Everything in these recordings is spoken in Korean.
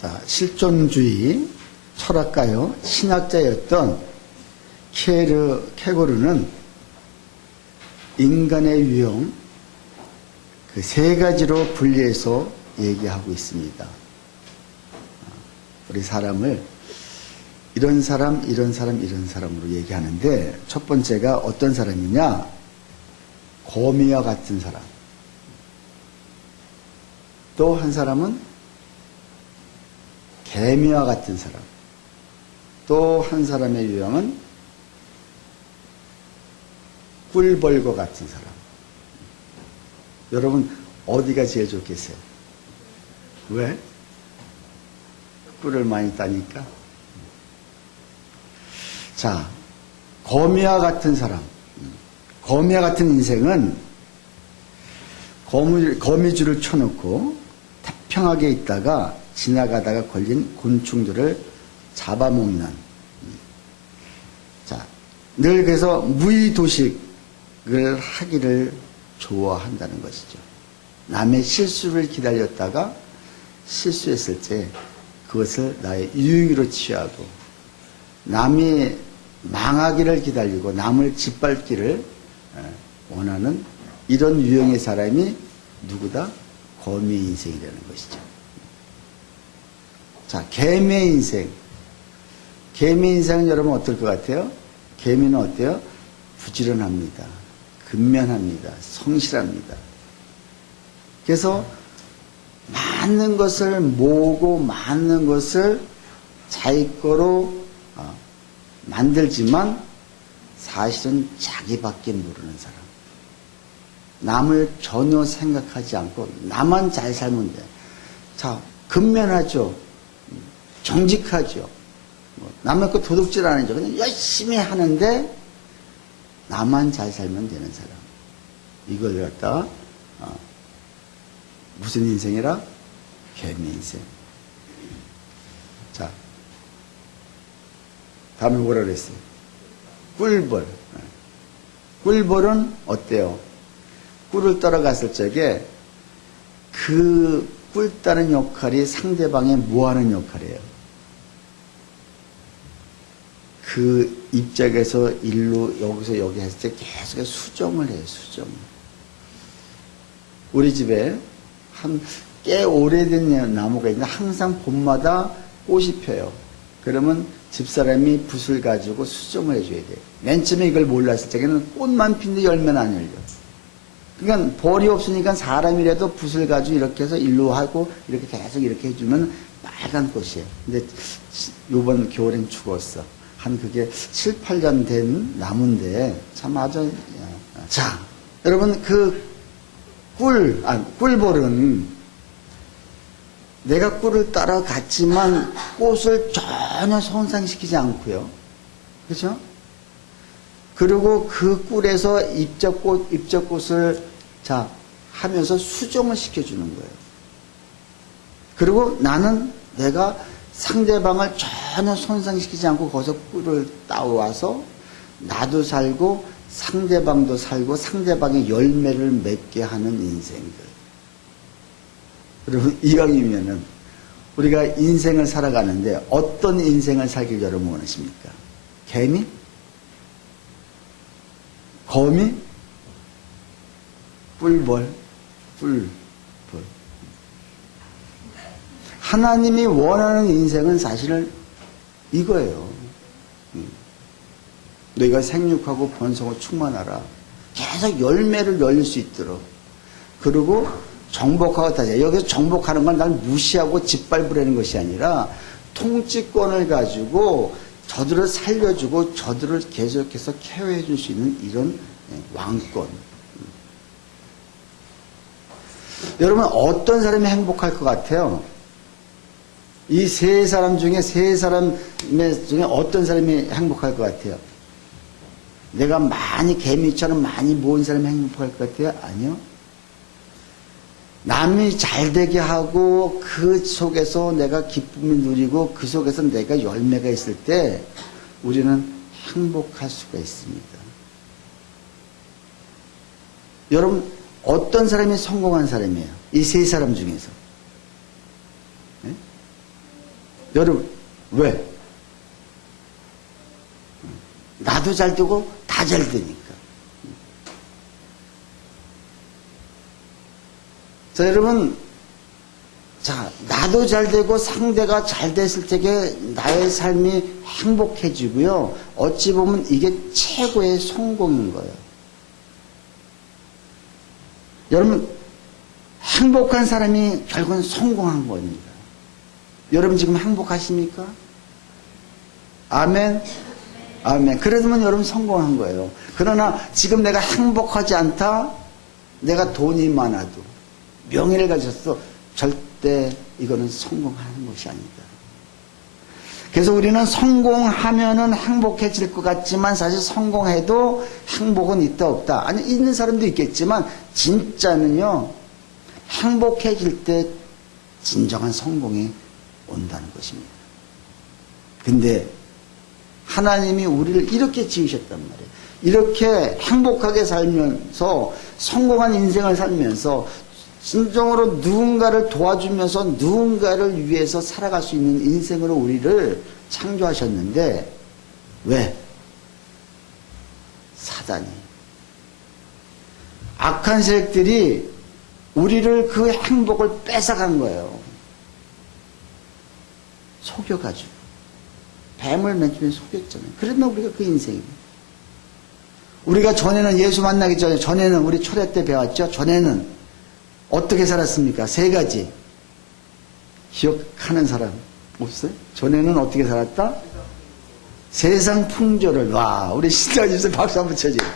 자, 실존주의 철학가요, 신학자였던 케고르는 인간의 유형 그 세 가지로 분리해서 얘기하고 있습니다. 우리 사람을 이런 사람, 이런 사람, 이런 사람으로 얘기하는데 첫 번째가 어떤 사람이냐? 거미와 같은 사람. 또 한 사람은 개미와 같은 사람. 또 한 사람의 유형은 꿀벌과 같은 사람. 여러분 어디가 제일 좋겠어요? 왜? 꿀을 많이 따니까. 자, 거미와 같은 사람. 거미와 같은 인생은 거미줄을 쳐놓고 태평하게 있다가 지나가다가 걸린 곤충들을 잡아먹는. 자, 늘 그래서 무의도식을 하기를 좋아한다는 것이죠. 남의 실수를 기다렸다가 실수했을 때 그것을 나의 유익으로 취하고 남이 망하기를 기다리고 남을 짓밟기를 원하는 이런 유형의 사람이 누구다? 거미의 인생이라는 것이죠. 자, 개미의 인생. 개미의 인생은 여러분 어떨 것 같아요? 개미는 어때요? 부지런합니다. 근면합니다. 성실합니다. 그래서 많은 것을 모으고 많은 것을 자기 거로 만들지만 사실은 자기밖에 모르는 사람. 남을 전혀 생각하지 않고 나만 잘 살면 돼. 자, 근면하죠. 정직하죠. 남의 거 도둑질 안 하죠. 그냥 열심히 하는데 나만 잘 살면 되는 사람. 이걸 갖다가 무슨 인생이라? 개미 인생. 자, 다음에 뭐라 그랬어요? 꿀벌. 꿀벌은 어때요? 꿀을 따라갔을 적에 그 꿀 따는 역할이 상대방의 뭐하는 역할이에요? 그 입장에서 일로 여기서 여기 했을 때 계속 수정을 해요. 수정. 우리 집에 한 꽤 오래된 나무가 있는데 항상 봄마다 꽃이 펴요. 그러면 집사람이 붓을 가지고 수정을 해줘야 돼요. 맨 처음에 이걸 몰랐을 적에는 꽃만 핀데 열매는 안 열려. 그러니까 벌이 없으니까 사람이라도 붓을 가지고 이렇게 해서 일로 하고 이렇게 계속 이렇게 해주면 빨간 꽃이에요. 근데 요번 겨울엔 죽었어. 한 그게 7, 8년 된 나무인데 참 아주. 자, 여러분 그 꿀벌은 내가 꿀을 따라갔지만 꽃을 전혀 손상시키지 않고요. 그렇죠? 그리고 그 꿀에서 입적꽃을 자 하면서 수정을 시켜주는 거예요. 그리고 나는 내가 상대방을 전혀 손상시키지 않고 거기서 꿀을 따와서 나도 살고 상대방도 살고 상대방의 열매를 맺게 하는 인생들. 여러분 이왕이면은 우리가 인생을 살아가는데 어떤 인생을 살길 여러분 원하십니까? 개미? 거미? 꿀벌? 꿀벌. 하나님이 원하는 인생은 사실은 이거예요. 너희가 생육하고 번성하고 충만하라. 계속 열매를 열릴 수 있도록. 그리고 정복하고 다자. 여기서 정복하는 건 날 무시하고 짓밟으려는 것이 아니라 통치권을 가지고 저들을 살려주고 저들을 계속해서 케어해 줄 수 있는 이런 왕권. 여러분 어떤 사람이 행복할 것 같아요? 이 세 사람 중에 어떤 사람이 행복할 것 같아요? 내가 많이 개미처럼 많이 모은 사람이 행복할 것 같아요? 아니요. 남이 잘되게 하고 그 속에서 내가 기쁨을 누리고 그 속에서 내가 열매가 있을 때 우리는 행복할 수가 있습니다. 여러분 어떤 사람이 성공한 사람이에요? 이 세 사람 중에서. 네? 여러분, 왜? 나도 잘 되고 다 잘 되니까. 자, 여러분, 자, 나도 잘 되고 상대가 잘 됐을 때에 나의 삶이 행복해지고요. 어찌 보면 이게 최고의 성공인 거예요. 여러분, 행복한 사람이 결국은 성공한 겁니다. 여러분 지금 행복하십니까? 아멘? 아멘. 그러면 여러분 성공한 거예요. 그러나 지금 내가 행복하지 않다? 내가 돈이 많아도, 명예를 가졌어. 절대 이거는 성공하는 것이 아니다. 그래서 우리는 성공하면은 행복해질 것 같지만 사실 성공해도 행복은 있다 없다. 아니, 있는 사람도 있겠지만 진짜는요, 행복해질 때 진정한 성공이 온다는 것입니다. 근데 하나님이 우리를 이렇게 지으셨단 말이에요. 이렇게 행복하게 살면서 성공한 인생을 살면서 진정으로 누군가를 도와주면서 누군가를 위해서 살아갈 수 있는 인생으로 우리를 창조하셨는데 왜? 사단이, 악한 세력들이 우리를 그 행복을 뺏어간 거예요. 속여가지고. 뱀을 맨 처음에 속였잖아요. 그러면 우리가 그 인생입니다. 우리가 전에는 예수 만나기 전에는 우리 초대 때 배웠죠. 전에는 어떻게 살았습니까? 세 가지. 기억하는 사람 없어요? 전에는 어떻게 살았다? 세상 풍조를, 와, 우리 신장님들 박수 한번 쳐줘요.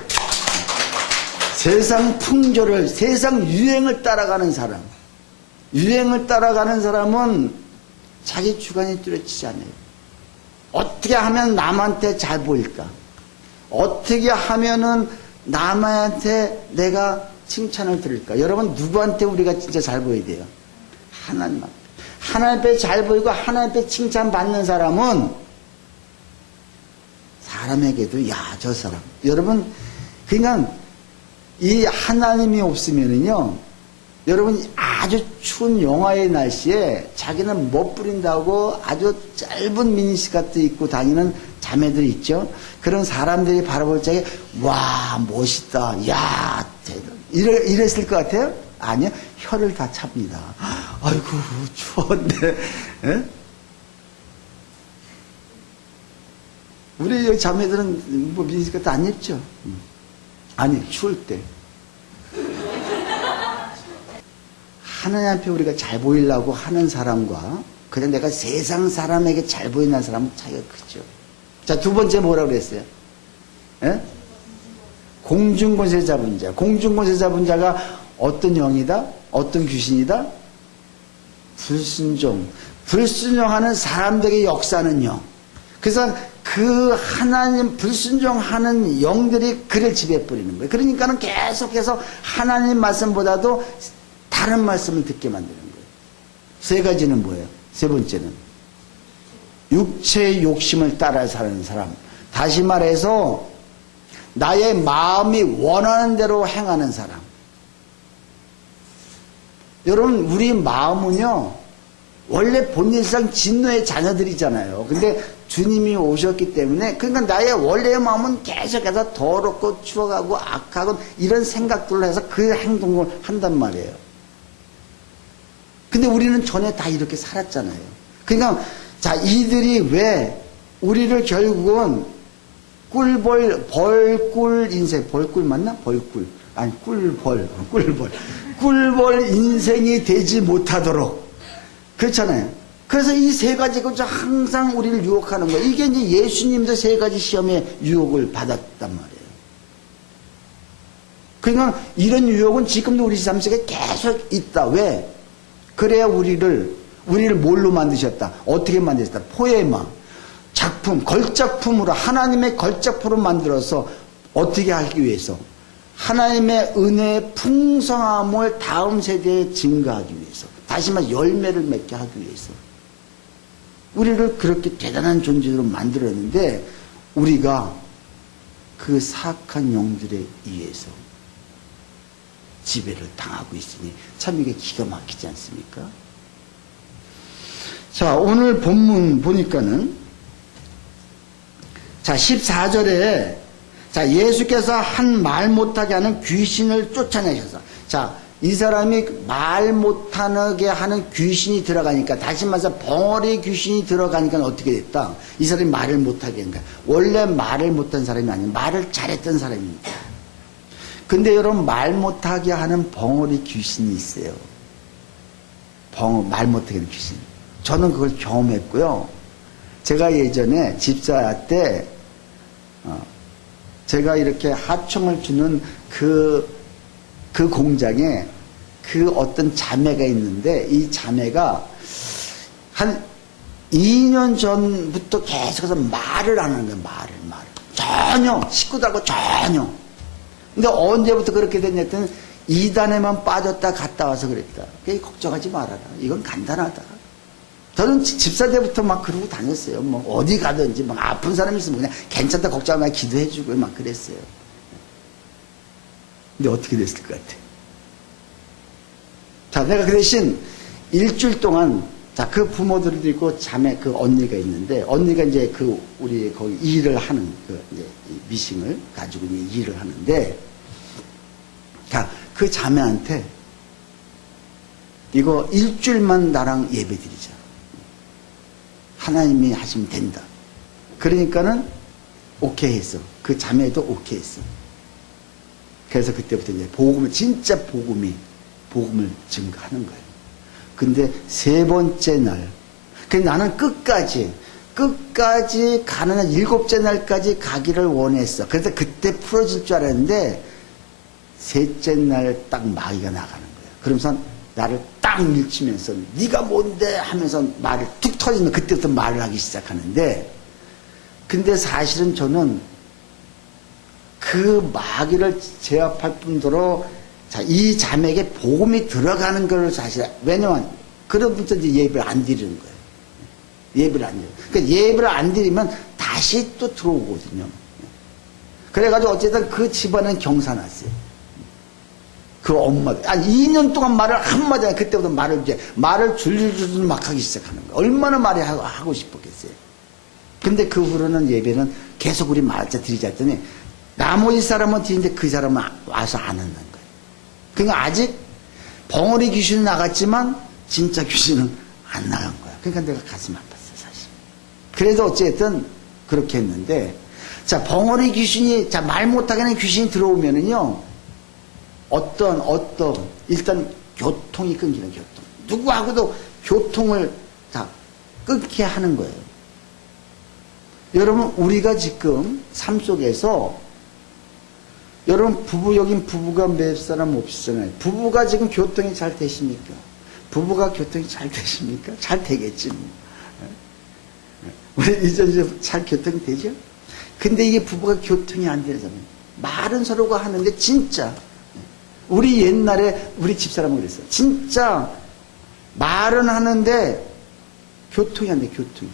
세상 풍조를, 세상 유행을 따라가는 사람. 유행을 따라가는 사람은 자기 주관이 뚜렷하지 않아요. 어떻게 하면 남한테 잘 보일까? 어떻게 하면은 남한테 내가 칭찬을 들을까? 여러분, 누구한테 우리가 진짜 잘 보여야 돼요? 하나님 앞에. 하나님 앞에 잘 보이고 하나님 앞에 칭찬받는 사람은 사람에게도, 야, 저 사람. 여러분, 그냥 이 하나님이 없으면은요, 여러분, 아주 추운 영하의 날씨에 자기는 멋부린다고 아주 짧은 미니스커트 입고 다니는 자매들 있죠? 그런 사람들이 바라볼 적에, 와, 멋있다. 야, 이랬을 것 같아요? 아니요. 혀를 다 찹니다. 아이고, 추웠네. 에? 우리 자매들은 뭐 미니스커트 안 입죠? 아니, 추울 때. 하나님 앞에 우리가 잘 보이려고 하는 사람과 그냥 내가 세상 사람에게 잘 보이는 사람은 차이가 크죠. 자, 두 번째 뭐라고 그랬어요? 에? 공중권세 잡은 자. 공중권세 잡은 자가 어떤 영이다? 어떤 귀신이다? 불순종. 불순종하는 사람들에게 역사하는 영. 그래서 그 하나님 불순종하는 영들이 그를 지배해버리는 거예요. 그러니까는 계속해서 하나님 말씀보다도 다른 말씀을 듣게 만드는 거예요. 세 가지는 뭐예요? 세 번째는 육체의 욕심을 따라 사는 사람. 다시 말해서 나의 마음이 원하는 대로 행하는 사람. 여러분, 우리 마음은요, 원래 본질상 진노의 자녀들이잖아요. 근데 주님이 오셨기 때문에, 그러니까 나의 원래의 마음은 계속해서 더럽고 추억하고 악하고 이런 생각들로 해서 그 행동을 한단 말이에요. 근데 우리는 전에 다 이렇게 살았잖아요. 그러니까, 자, 이들이 왜 우리를 결국은 벌꿀 인생, 벌꿀 맞나? 벌꿀. 아니, 꿀벌. 꿀벌 인생이 되지 못하도록. 그렇잖아요. 그래서 이 세 가지가 항상 우리를 유혹하는 거예요. 이게 이제 예수님도 세 가지 시험에 유혹을 받았단 말이에요. 그러니까 이런 유혹은 지금도 우리 삶 속에 계속 있다. 왜? 그래야 우리를 뭘로 만드셨다? 어떻게 만드셨다? 포에마. 작품, 걸작품으로, 하나님의 걸작품으로 만들어서 어떻게 하기 위해서? 하나님의 은혜의 풍성함을 다음 세대에 증가하기 위해서. 다시 말해 열매를 맺게 하기 위해서. 우리를 그렇게 대단한 존재로 만들었는데 우리가 그 사악한 영들에 의해서 지배를 당하고 있으니 참 이게 기가 막히지 않습니까? 자, 오늘 본문 보니까는, 자, 14절에, 자, 예수께서 한 말 못하게 하는 귀신을 쫓아내셔서, 자, 이 사람이 말 못하게 하는 귀신이 들어가니까, 다시 말해서 벙어리 귀신이 들어가니까 어떻게 됐다? 이 사람이 말을 못하게 한 거야. 원래 말을 못한 사람이 아니고 말을 잘했던 사람입니다. 근데 여러분, 말 못하게 하는 벙어리 귀신이 있어요. 말 못하게 하는 귀신. 저는 그걸 경험했고요. 제가 예전에 집사 때, 제가 이렇게 하청을 주는 그 공장에 그 어떤 자매가 있는데, 이 자매가 한 2년 전부터 계속해서 말을 안 하는 거예요. 말을. 전혀. 식구들하고 전혀. 근데 언제부터 그렇게 됐냐 했더니 이단에만 빠졌다 갔다 와서 그랬다. 걱정하지 말아라. 이건 간단하다. 저는 집사 때부터 막 그러고 다녔어요. 뭐 어디 가든지 막 아픈 사람 있으면 그냥 괜찮다 걱정하면 기도해주고 막 그랬어요. 근데 어떻게 됐을 것 같아? 자, 내가 그 대신 일주일 동안, 자, 그 부모들도 있고 자매 그 언니가 있는데, 언니가 이제 그 우리 거기 일을 하는 그 이제 미싱을 가지고 이제 일을 하는데, 자, 그 자매한테 이거 일주일만 나랑 예배 드리자. 하나님이 하시면 된다. 그러니까는 오케이 했어. 그 자매도 오케이 했어. 그래서 그때부터 이제 진짜 복음을 증거하는 거예요. 근데 세 번째 날, 나는 끝까지 가는 날 7째 날까지 가기를 원했어. 그래서 그때 풀어질 줄 알았는데, 셋째 날 딱 마귀가 나가는 거예요. 그러면서 나를 딱 밀치면서 네가 뭔데 하면서 말을 툭 터지면 그때부터 말을 하기 시작하는데, 근데 사실은 저는 그 마귀를 제압할 뿐더러, 자, 이 자매에게 복음이 들어가는 걸 사실, 왜냐면 그러면서 이제 예배를 안 드리는 거예요. 예배를 안 드려요. 그러니까 예배를 안 드리면 다시 또 들어오거든요. 그래가지고 어쨌든 그 집안은 경사났어요. 그 엄마, 2년 동안 말을 한마디 안, 그때부터 말을 줄줄줄 막 하기 시작하는 거예요. 얼마나 말이 하고 싶었겠어요. 근데 그 후로는 예배는 계속 우리 말자 드리자 했더니, 나머지 사람은 드리는데 그 사람은 와서 안 한다는 거예요. 그러니까 아직 벙어리 귀신은 나갔지만 진짜 귀신은 안 나간 거야. 그러니까 내가 가슴 아팠어, 사실. 그래도 어쨌든 그렇게 했는데, 자, 벙어리 귀신이, 자, 말 못하게 하는 귀신이 들어오면은요, 일단 교통이 끊기는 교통. 누구하고도 교통을 다 끊게 하는 거예요. 여러분, 우리가 지금 삶 속에서, 여러분, 여긴 부부가 몇 사람 없으잖아요. 부부가 지금 교통이 잘 되십니까? 부부가 교통이 잘 되십니까? 잘 되겠지. 우리 이제 잘 교통이 되죠? 근데 이게 부부가 교통이 안 되잖아요. 말은 서로가 하는데 진짜, 우리 옛날에 우리 집사람은 그랬어요. 진짜 말은 하는데 교통이 안 돼, 교통이.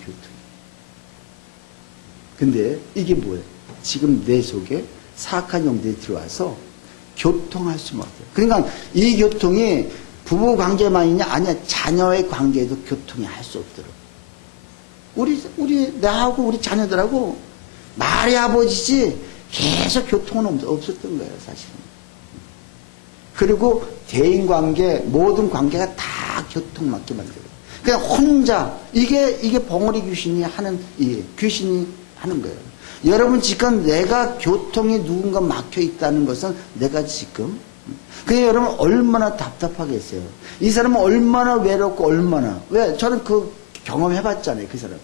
근데 이게 뭐예요? 지금 내 속에 사악한 영들이 들어와서 교통할 수만 없어요. 그러니까 이 교통이 부부 관계만이냐? 아니야. 자녀의 관계에도 교통이 할 수 없도록. 나하고 우리 자녀들하고 말이 아버지지 계속 교통은 없었던 거예요, 사실은. 그리고 대인 관계, 모든 관계가 다 교통맞게 만들어요. 그냥 혼자, 이게 벙어리 귀신이 하는 거예요. 여러분, 지금 내가 교통이 누군가 막혀 있다는 것은 내가 지금, 그게 여러분 얼마나 답답하겠어요. 이 사람은 얼마나 외롭고 왜? 저는 그 경험해봤잖아요, 그 사람.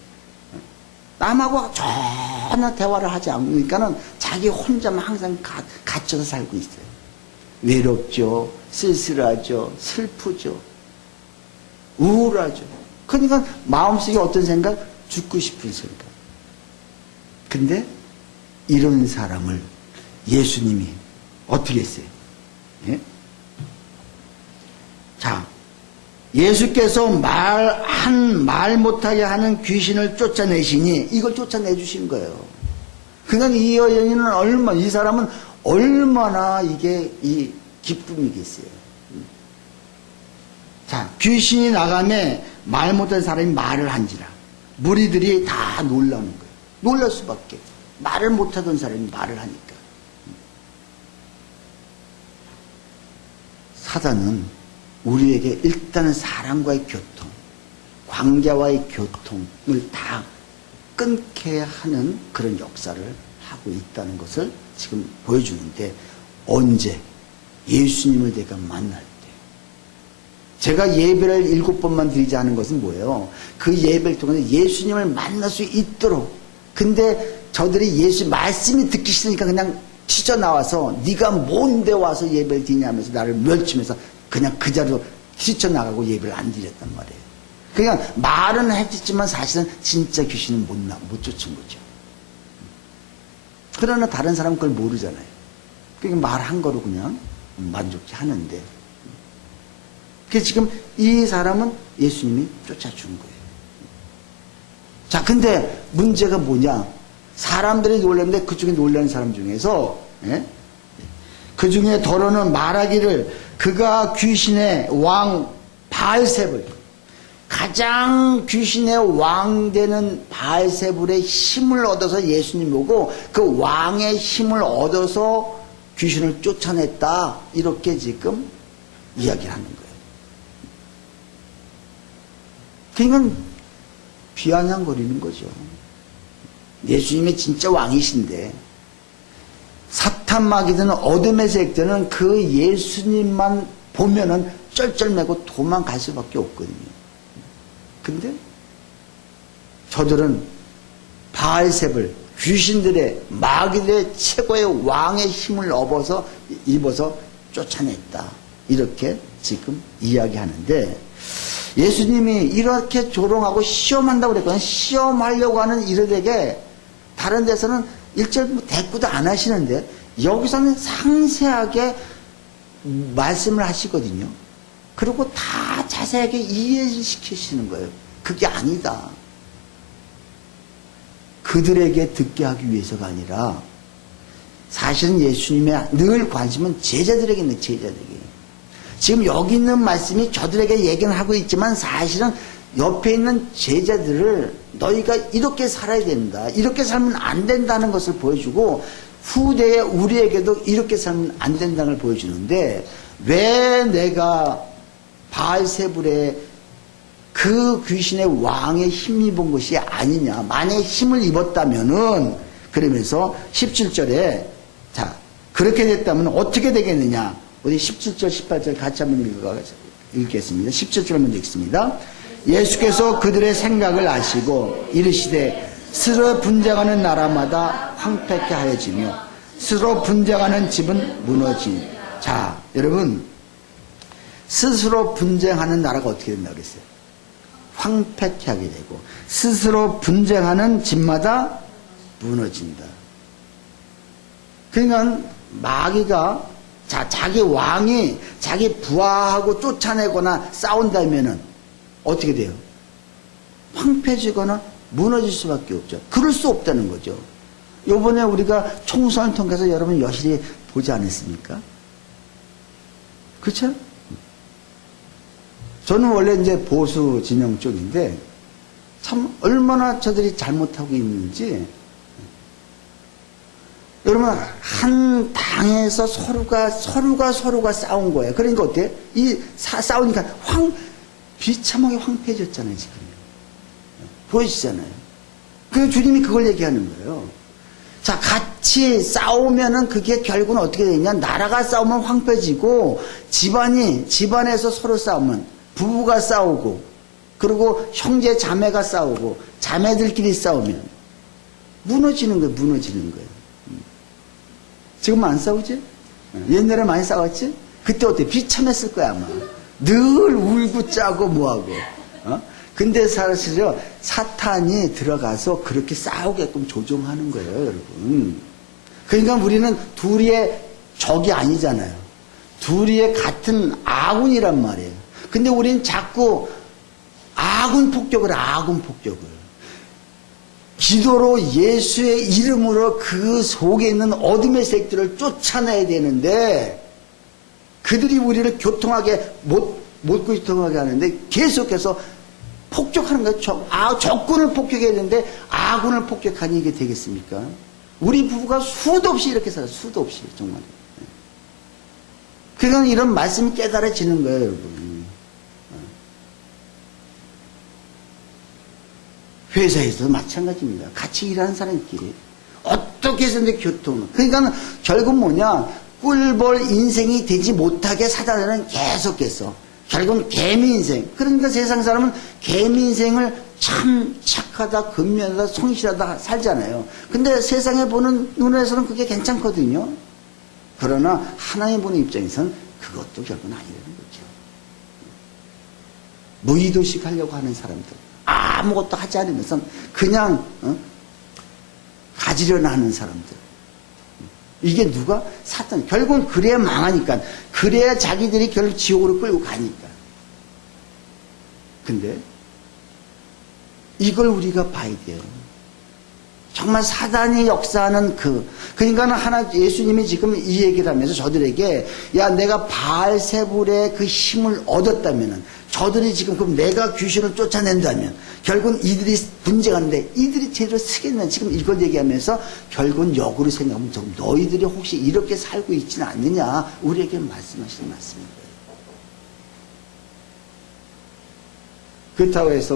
남하고 전혀 대화를 하지 않으니까는 자기 혼자만 항상 갇혀서 살고 있어요. 외롭죠, 쓸쓸하죠, 슬프죠, 우울하죠. 그러니까 마음속에 어떤 생각? 죽고 싶은 생각. 근데 이런 사람을 예수님이 어떻게 했어요? 예? 자, 예수께서 말 못하게 하는 귀신을 쫓아내시니 이걸 쫓아내 주신 거예요. 그러니까 이 여인은 이 사람은 얼마나 이게 이 기쁨이겠어요. 자, 귀신이 나가면 말 못하는 사람이 말을 한지라. 무리들이 다 놀라는 거예요. 놀랄 수밖에. 말을 못하던 사람이 말을 하니까. 사단은 우리에게 일단은 사람과의 교통, 관계와의 교통을 다 끊게 하는 그런 역사를 하고 있다는 것을 지금 보여주는데, 언제? 예수님을 내가 만날 때. 제가 예배를 7번만 드리지 않은 것은 뭐예요? 그 예배를 통해서 예수님을 만날 수 있도록. 근데 저들이 예수 말씀이 듣기 싫으니까 그냥 튀쳐나와서 네가 뭔데 와서 예배를 드리냐면서 나를 멸치면서 그냥 그 자리로 튀쳐나가고 예배를 안 드렸단 말이에요. 그냥 말은 했지만 사실은 진짜 귀신은 못 쫓은 거죠. 그러나 다른 사람은 그걸 모르잖아요. 그러니까 말한 거로 그냥 만족해 하는데. 그래서 지금 이 사람은 예수님이 쫓아준 거예요. 자, 근데 문제가 뭐냐? 사람들이 놀랐는데 그 중에 놀라는 사람 중에서, 그 중에 더러는 말하기를 그가 귀신의 왕 바알세불, 가장 귀신의 왕 되는 바알세불의 힘을 얻어서 예수님 보고 그 왕의 힘을 얻어서 귀신을 쫓아냈다. 이렇게 지금 이야기를 하는 거예요. 그러니까 비아냥거리는 거죠. 예수님이 진짜 왕이신데 사탄 마귀든 어둠의 세력들은 그 예수님만 보면은 쩔쩔매고 도망갈 수밖에 없거든요. 근데 저들은 바알세불, 귀신들의 마귀들의 최고의 왕의 힘을 입어서 쫓아냈다. 이렇게 지금 이야기하는데, 예수님이 이렇게 조롱하고 시험한다고 그랬거든요. 시험하려고 하는 이들에게 다른 데서는 일절 대꾸도 안 하시는데 여기서는 상세하게 말씀을 하시거든요. 그리고 다 자세하게 이해시키시는 거예요. 그게 아니다. 그들에게 듣게 하기 위해서가 아니라 사실은 예수님의 늘 관심은 제자들에게 있는 제자들에게. 지금 여기 있는 말씀이 저들에게 얘기는 하고 있지만 사실은 옆에 있는 제자들을 너희가 이렇게 살아야 된다. 이렇게 살면 안 된다는 것을 보여주고 후대에 우리에게도 이렇게 살면 안 된다는 걸 보여주는데, 왜 내가 바알세불의 그 귀신의 왕의 힘입은 것이 아니냐. 만약에 힘을 입었다면은, 그러면서 17절에 자, 그렇게 됐다면 어떻게 되겠느냐. 우리 17절, 18절 같이 한번 읽겠습니다. 17절 먼저 읽습니다. 예수께서 그들의 생각을 아시고 이르시되 스스로 분쟁하는 나라마다 황폐케 하여지며 스스로 분쟁하는 집은 무너지니. 자, 여러분, 스스로 분쟁하는 나라가 어떻게 된다고 그랬어요? 황폐케 하게 되고 스스로 분쟁하는 집마다 무너진다. 그러니까 마귀가 자기 왕이 자기 부하하고 쫓아내거나 싸운다면은 어떻게 돼요? 황폐해지거나 무너질 수밖에 없죠. 그럴 수 없다는 거죠. 요번에 우리가 총선을 통해서 여러분 여실히 보지 않았습니까? 그렇죠? 저는 원래 이제 보수 진영 쪽인데 참 얼마나 저들이 잘못하고 있는지. 여러분, 한 당에서 서로가 싸운 거예요. 그러니까 어때요? 싸우니까 비참하게 황폐해졌잖아요, 지금. 보이시잖아요. 그 주님이 그걸 얘기하는 거예요. 자, 같이 싸우면은 그게 결국은 어떻게 되냐? 나라가 싸우면 황폐해지고, 집안에서 서로 싸우면, 부부가 싸우고, 그리고 형제 자매가 싸우고, 자매들끼리 싸우면, 무너지는 거예요. 지금 안 싸우지? 옛날에 많이 싸웠지? 그때 어때? 비참했을 거야, 아마. 늘 울고 짜고 뭐하고. 근데 사실은 사탄이 들어가서 그렇게 싸우게끔 조종하는 거예요, 여러분. 그러니까 우리는 둘이의 적이 아니잖아요. 둘이의 같은 아군이란 말이에요. 근데 우리는 자꾸 아군 폭격을. 기도로 예수의 이름으로 그 속에 있는 어둠의 색들을 쫓아내야 되는데, 그들이 우리를 교통하게 못구지통하게 하는데 계속해서 폭격하는 거예요. 적군을 폭격해야 되는데 아군을 폭격하니 이게 되겠습니까? 우리 부부가 수도 없이 이렇게 살아요. 수도 없이 정말. 그러니까 이런 말씀이 깨달아지는 거예요, 여러분. 회사에서도 마찬가지입니다. 같이 일하는 사람끼리 어떻게 해서든지 교통을. 그러니까 결국 뭐냐, 꿀벌 인생이 되지 못하게 사단은 계속해서 결국은 개미 인생. 그러니까 세상 사람은 개미 인생을 참 착하다, 근면하다, 성실하다 살잖아요. 근데 세상에 보는 눈에서는 그게 괜찮거든요. 그러나 하나님 보는 입장에서는 그것도 결국은 아니라는 거죠. 무의도식 하려고 하는 사람들, 아무것도 하지 않으면서 그냥 가지려나 하는 사람들. 이게 누가? 사탄. 결국은 그래야 망하니까. 그래야 자기들이 결국 지옥으로 끌고 가니까. 근데 이걸 우리가 봐야 돼요. 정말 사단이 역사하는 그러니까 예수님이 지금 이 얘기를 하면서 저들에게, 야, 내가 바알세불의 그 힘을 얻었다면은, 저들이 지금 그럼 내가 귀신을 쫓아낸다면, 결국은 이들이 문제가 있는데, 이들이 제대로 쓰겠나? 지금 이걸 얘기하면서, 결국은 역으로 생각하면, 너희들이 혹시 이렇게 살고 있지는 않느냐? 우리에게 말씀하시는 말씀인 거예요. 그렇다고 해서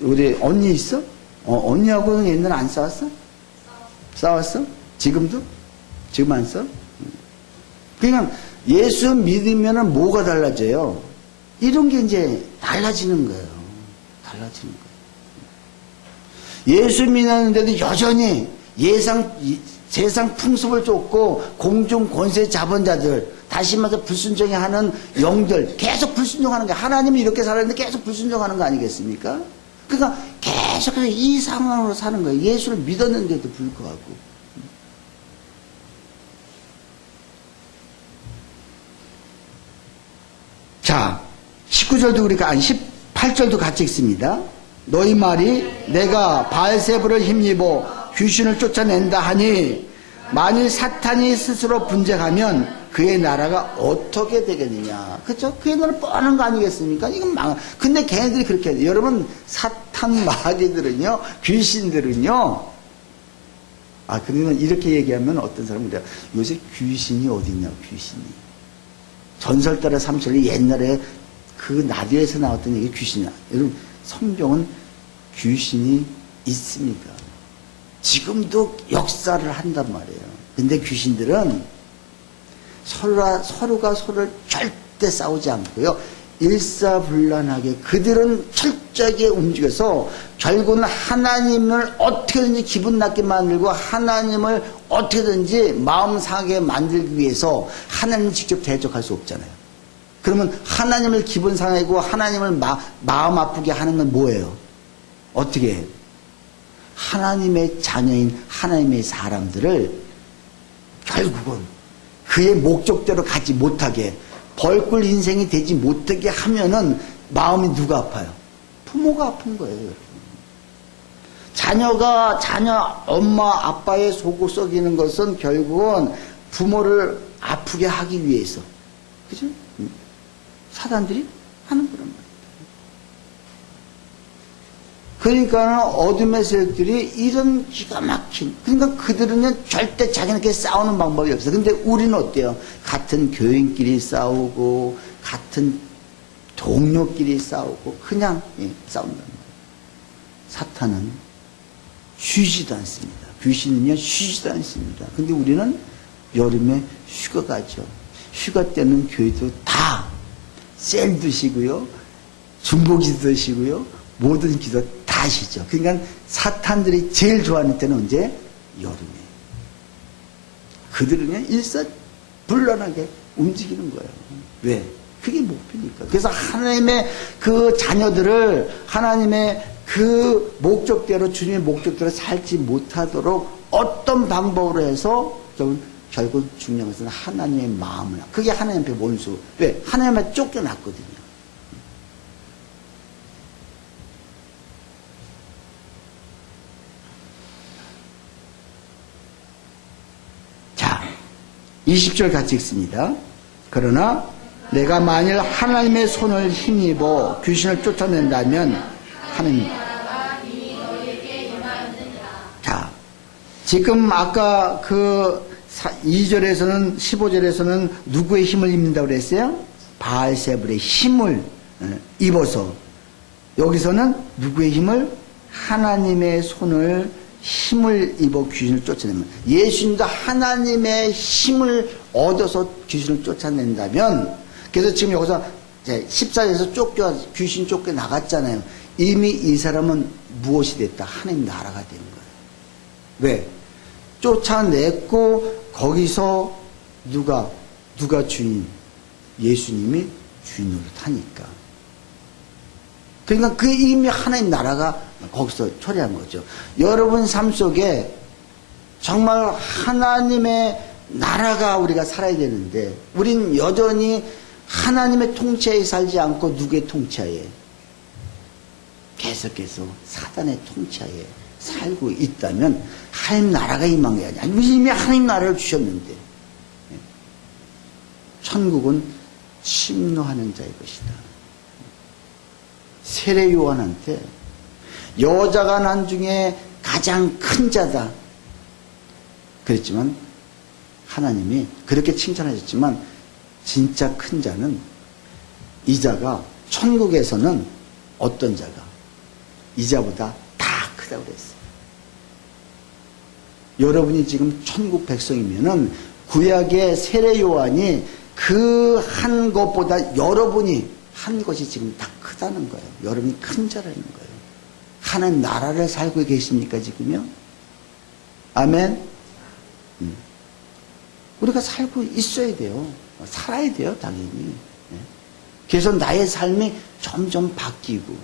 우리 언니 있어? 언니하고는 옛날에 안 싸웠어? 싸웠어? 지금도? 지금 안 싸워? 그냥 예수 믿으면 뭐가 달라져요? 이런 게 이제 달라지는 거예요. 달라지는 거예요. 예수 믿었는데도 여전히 세상 풍습을 쫓고 공중 권세 자본자들, 다시 말해서 불순종해 하는 영들, 계속 불순종하는 거예요. 하나님이 이렇게 살았는데 계속 불순종하는 거 아니겠습니까? 그러니까 계속해서 이 상황으로 사는 거예요. 예수를 믿었는데도 불구하고. 자, 19절도 우리가, 18절도 같이 읽습니다. 너희 말이 내가 바알세불을 힘입어 귀신을 쫓아낸다 하니, 만일 사탄이 스스로 분쟁하면 그의 나라가 어떻게 되겠느냐. 그렇죠? 그의 나라 뻔한 거 아니겠습니까? 이건 근데 걔네들이 그렇게 해요. 여러분, 사탄 마귀들은요, 귀신들은요, 근데 이렇게 얘기하면 어떤 사람은 그래요. 요새 귀신이 어딨냐, 귀신이. 전설 따라 삼설이 옛날에 그 라디오에서 나왔던 얘기 귀신이야. 여러분, 성경은 귀신이 있습니다. 지금도 역사를 한단 말이에요. 근데 귀신들은 서로가 서로를 절대 싸우지 않고요. 일사불란하게 그들은 철저하게 움직여서 결국은 하나님을 어떻게든지 기분 나게 만들고 하나님을 어떻게든지 마음 상하게 만들기 위해서 하나님을 직접 대적할 수 없잖아요. 그러면 하나님을 기분 상하고 하나님을 마음 아프게 하는 건 뭐예요? 어떻게 해요? 하나님의 자녀인 하나님의 사람들을 결국은 그의 목적대로 가지 못하게, 벌꿀 인생이 되지 못하게 하면은 마음이 누가 아파요? 부모가 아픈 거예요, 여러분. 자녀 엄마 아빠의 속을 썩이는 것은 결국은 부모를 아프게 하기 위해서, 그죠? 사단들이 하는 거란 말이에요. 그러니까 어둠의 세력들이 이런 기가 막힌, 그러니까 그들은 절대 자기네끼리 싸우는 방법이 없어요. 근데 우리는 어때요? 같은 교인끼리 싸우고 같은 동료끼리 싸우고 그냥 싸운단 말이에요. 사탄은 쉬지도 않습니다. 귀신은요 쉬지도 않습니다. 근데 우리는 여름에 휴가 가죠. 휴가 때는 교회도 다 셀 드시고요, 중보기도 드시고요, 모든 기도 다 하시죠. 그러니까 사탄들이 제일 좋아하는 때는 언제? 여름에. 그들은 일사불란하게 움직이는 거예요. 왜? 그게 목표니까. 그래서 하나님의 그 자녀들을 하나님의 그 목적대로, 주님의 목적대로 살지 못하도록 어떤 방법으로 해서 결국 중요한 것은 하나님의 마음을, 그게 하나님 앞에 원수. 왜? 하나님 앞에 쫓겨났거든요. 자, 20절 같이 읽습니다. 그러나 내가 만일 하나님의 손을 힘입어 귀신을 쫓아낸다면 하나님. 자, 지금 아까 그 2절에서는 15절에서는 누구의 힘을 입는다고 그랬어요? 바알세불의 힘을 입어서. 여기서는 누구의 힘을? 하나님의 손을 힘을 입어 귀신을 쫓아내면, 예수님도 하나님의 힘을 얻어서 귀신을 쫓아낸다면, 그래서 지금 여기서 14절에서 귀신 쫓겨 나갔잖아요. 이미 이 사람은 무엇이 됐다? 하나님 나라가 된 거예요. 왜? 쫓아냈고 거기서 누가 주인? 예수님이 주인으로 타니까. 그러니까 그 이미 하나님 나라가 거기서 초래한 거죠. 여러분 삶 속에 정말 하나님의 나라가 우리가 살아야 되는데, 우린 여전히 하나님의 통치하에 살지 않고 누구의 통치하에? 계속해서 사단의 통치하에 살고 있다면 하나님 나라가 임한 게 아니야. 이미 하나님 나라를 주셨는데, 천국은 침노하는 자의 것이다. 세례 요한한테 여자가 난 중에 가장 큰 자다 그랬지만, 하나님이 그렇게 칭찬하셨지만 진짜 큰 자는 이 자가 천국에서는 어떤 자가 이 자보다 다 크다고 그랬어요. 여러분이 지금 천국 백성이면은 구약의 세례 요한이 그 한 것보다 여러분이 한 것이 지금 다 크다는 거예요. 여러분이 큰 자라는 거예요. 하나님 나라를 살고 계십니까 지금요? 아멘. 우리가 살고 있어야 돼요. 살아야 돼요, 당연히. 그래서 나의 삶이 점점 바뀌고,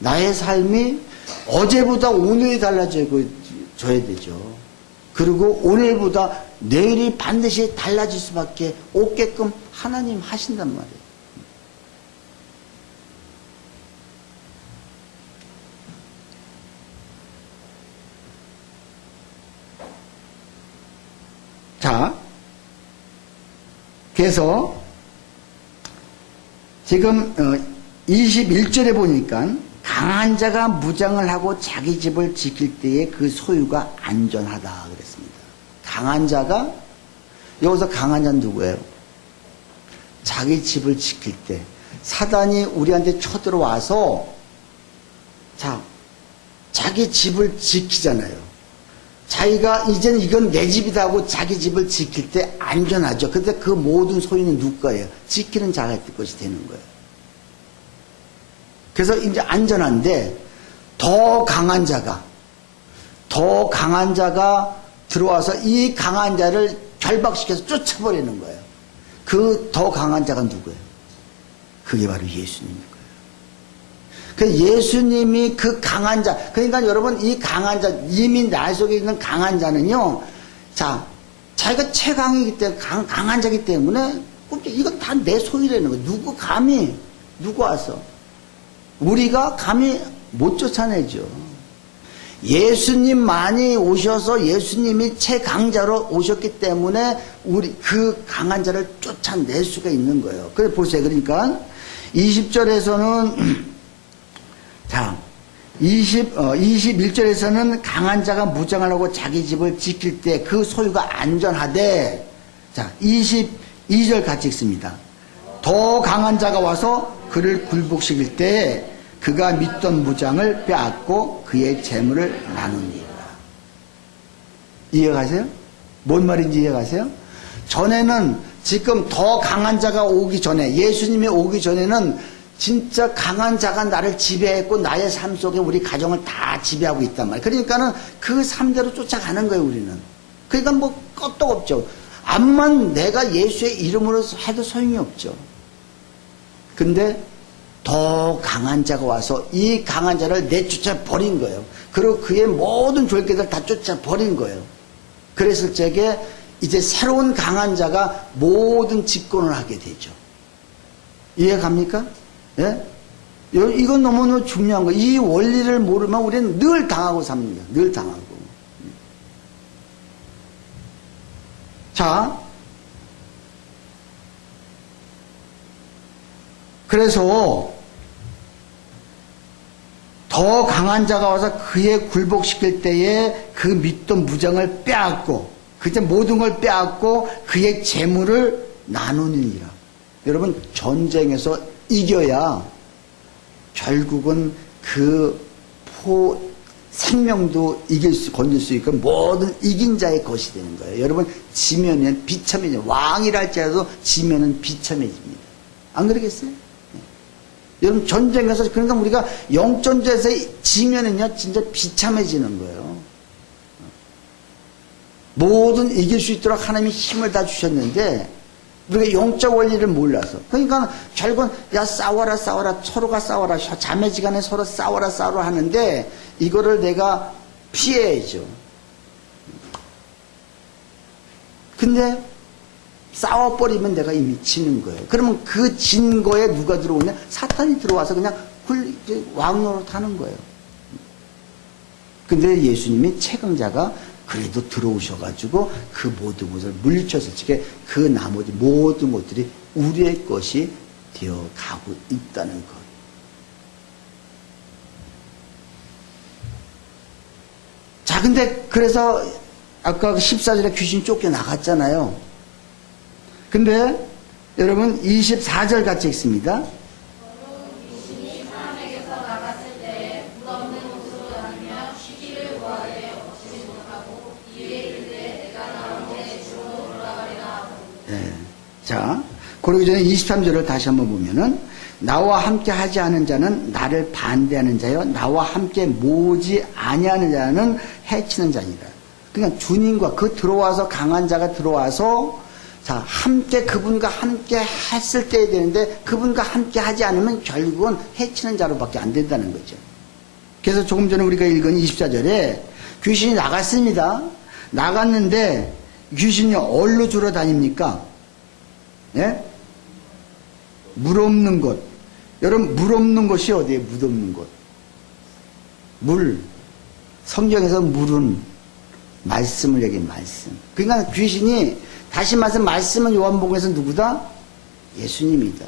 나의 삶이 어제보다 오늘이 달라져야 되죠. 그리고 오늘보다 내일이 반드시 달라질 수밖에 없게끔 하나님 하신단 말이에요. 자, 그래서 지금 21절에 보니까 강한 자가 무장을 하고 자기 집을 지킬 때에 그 소유가 안전하다 그랬습니다. 강한 자가, 여기서 강한 자는 누구예요? 자기 집을 지킬 때 사단이 우리한테 쳐들어와서 자기 집을 지키잖아요. 자기가 이제는 이건 내 집이다 하고 자기 집을 지킬 때 안전하죠. 근데 그 모든 소유는 누구 거예요? 지키는 자가 것이 되는 거예요. 그래서 이제 안전한데, 더 강한 자가 들어와서 이 강한 자를 결박시켜서 쫓아버리는 거예요. 그 더 강한 자가 누구예요? 그게 바로 예수님인 거예요. 그 예수님이 그 강한 자, 그러니까 여러분 이 강한 자, 이미 나 속에 있는 강한 자는요, 자기가 최강이기 때문에, 강한 자이기 때문에 이건 다 내 소유라는 거예요. 누구 와서? 우리가 감히 못 쫓아내죠. 예수님만이 오셔서 예수님이 최강자로 오셨기 때문에 우리 그 강한 자를 쫓아낼 수가 있는 거예요. 그래 보세요. 그러니까 20절에서는 21절에서는 강한 자가 무장을 하고 자기 집을 지킬 때 그 소유가 안전하되, 22절 같이 읽습니다. 더 강한 자가 와서 그를 굴복시킬 때 그가 믿던 무장을 빼앗고 그의 재물을 나누니라. 이해가세요? 뭔 말인지 이해가세요? 전에는, 지금 더 강한 자가 오기 전에, 예수님이 오기 전에는 진짜 강한 자가 나를 지배했고 나의 삶 속에 우리 가정을 다 지배하고 있단 말이에요. 그러니까는 그 삶대로 쫓아가는 거예요, 우리는. 그러니까 뭐 끄떡없죠. 암만 내가 예수의 이름으로 해도 소용이 없죠. 근데 더 강한 자가 와서 이 강한 자를 내쫓아 버린 거예요. 그리고 그의 모든 졸개들 다 쫓아 버린 거예요. 그랬을 적에 이제 새로운 강한 자가 모든 집권을 하게 되죠. 이해 갑니까? 예? 이건 너무너무 중요한 거예요. 이 원리를 모르면 우리는 늘 당하고 삽니다. 늘 당하고. 자, 그래서 더 강한 자가 와서 그의 굴복시킬 때에 그 믿던 무장을 빼앗고 그때 모든 걸 빼앗고 그의 재물을 나누니라. 여러분 전쟁에서 이겨야 결국은 그 생명도 건질 수 있고 모든 이긴 자의 것이 되는 거예요. 여러분 지면은 비참해져요. 왕이라 할지라도 지면은 비참해집니다. 안 그러겠어요? 네. 여러분 전쟁에서 그러니까 우리가 영전에서 지면은요 진짜 비참해지는 거예요. 모든 이길 수 있도록 하나님이 힘을 다 주셨는데 우리가 영적 원리를 몰라서 그러니까 결국은 야 싸워라 서로가 싸워라 자매지간에 서로 싸워라 하는데 이거를 내가 피해야죠. 근데 싸워버리면 내가 이미 지는 거예요. 그러면 그 진 거에 누가 들어오냐? 사탄이 들어와서 그냥 왕노릇 하는 거예요. 근데 예수님이 최강자가 그래도 들어오셔가지고 그 모든 것을 물리쳐서 지게 그 나머지 모든 것들이 우리의 것이 되어 가고 있다는 것. 자, 근데 그래서 아까 14절에 귀신이 쫓겨나갔잖아요. 근데 여러분 24절 같이 읽습니다. 자, 그러기 전에 23절을 다시 한번 보면은 나와 함께 하지 않은 자는 나를 반대하는 자요 나와 함께 모지 아니하는 자는 해치는 자니라. 그러니까 주님과 그 들어와서 강한 자가 들어와서 자 함께 그분과 함께 했을 때야 되는데 그분과 함께 하지 않으면 결국은 해치는 자로밖에 안 된다는 거죠. 그래서 조금 전에 우리가 읽은 24절에 귀신이 나갔습니다. 나갔는데 귀신이 어디로 주러 다닙니까? 예? 물 없는 곳. 여러분, 물 없는 곳이 어디예요? 물 없는 곳. 물. 성경에서 물은 말씀을 얘기해, 말씀. 그러니까 귀신이, 다시 말씀은 요한복음에서 누구다? 예수님이다.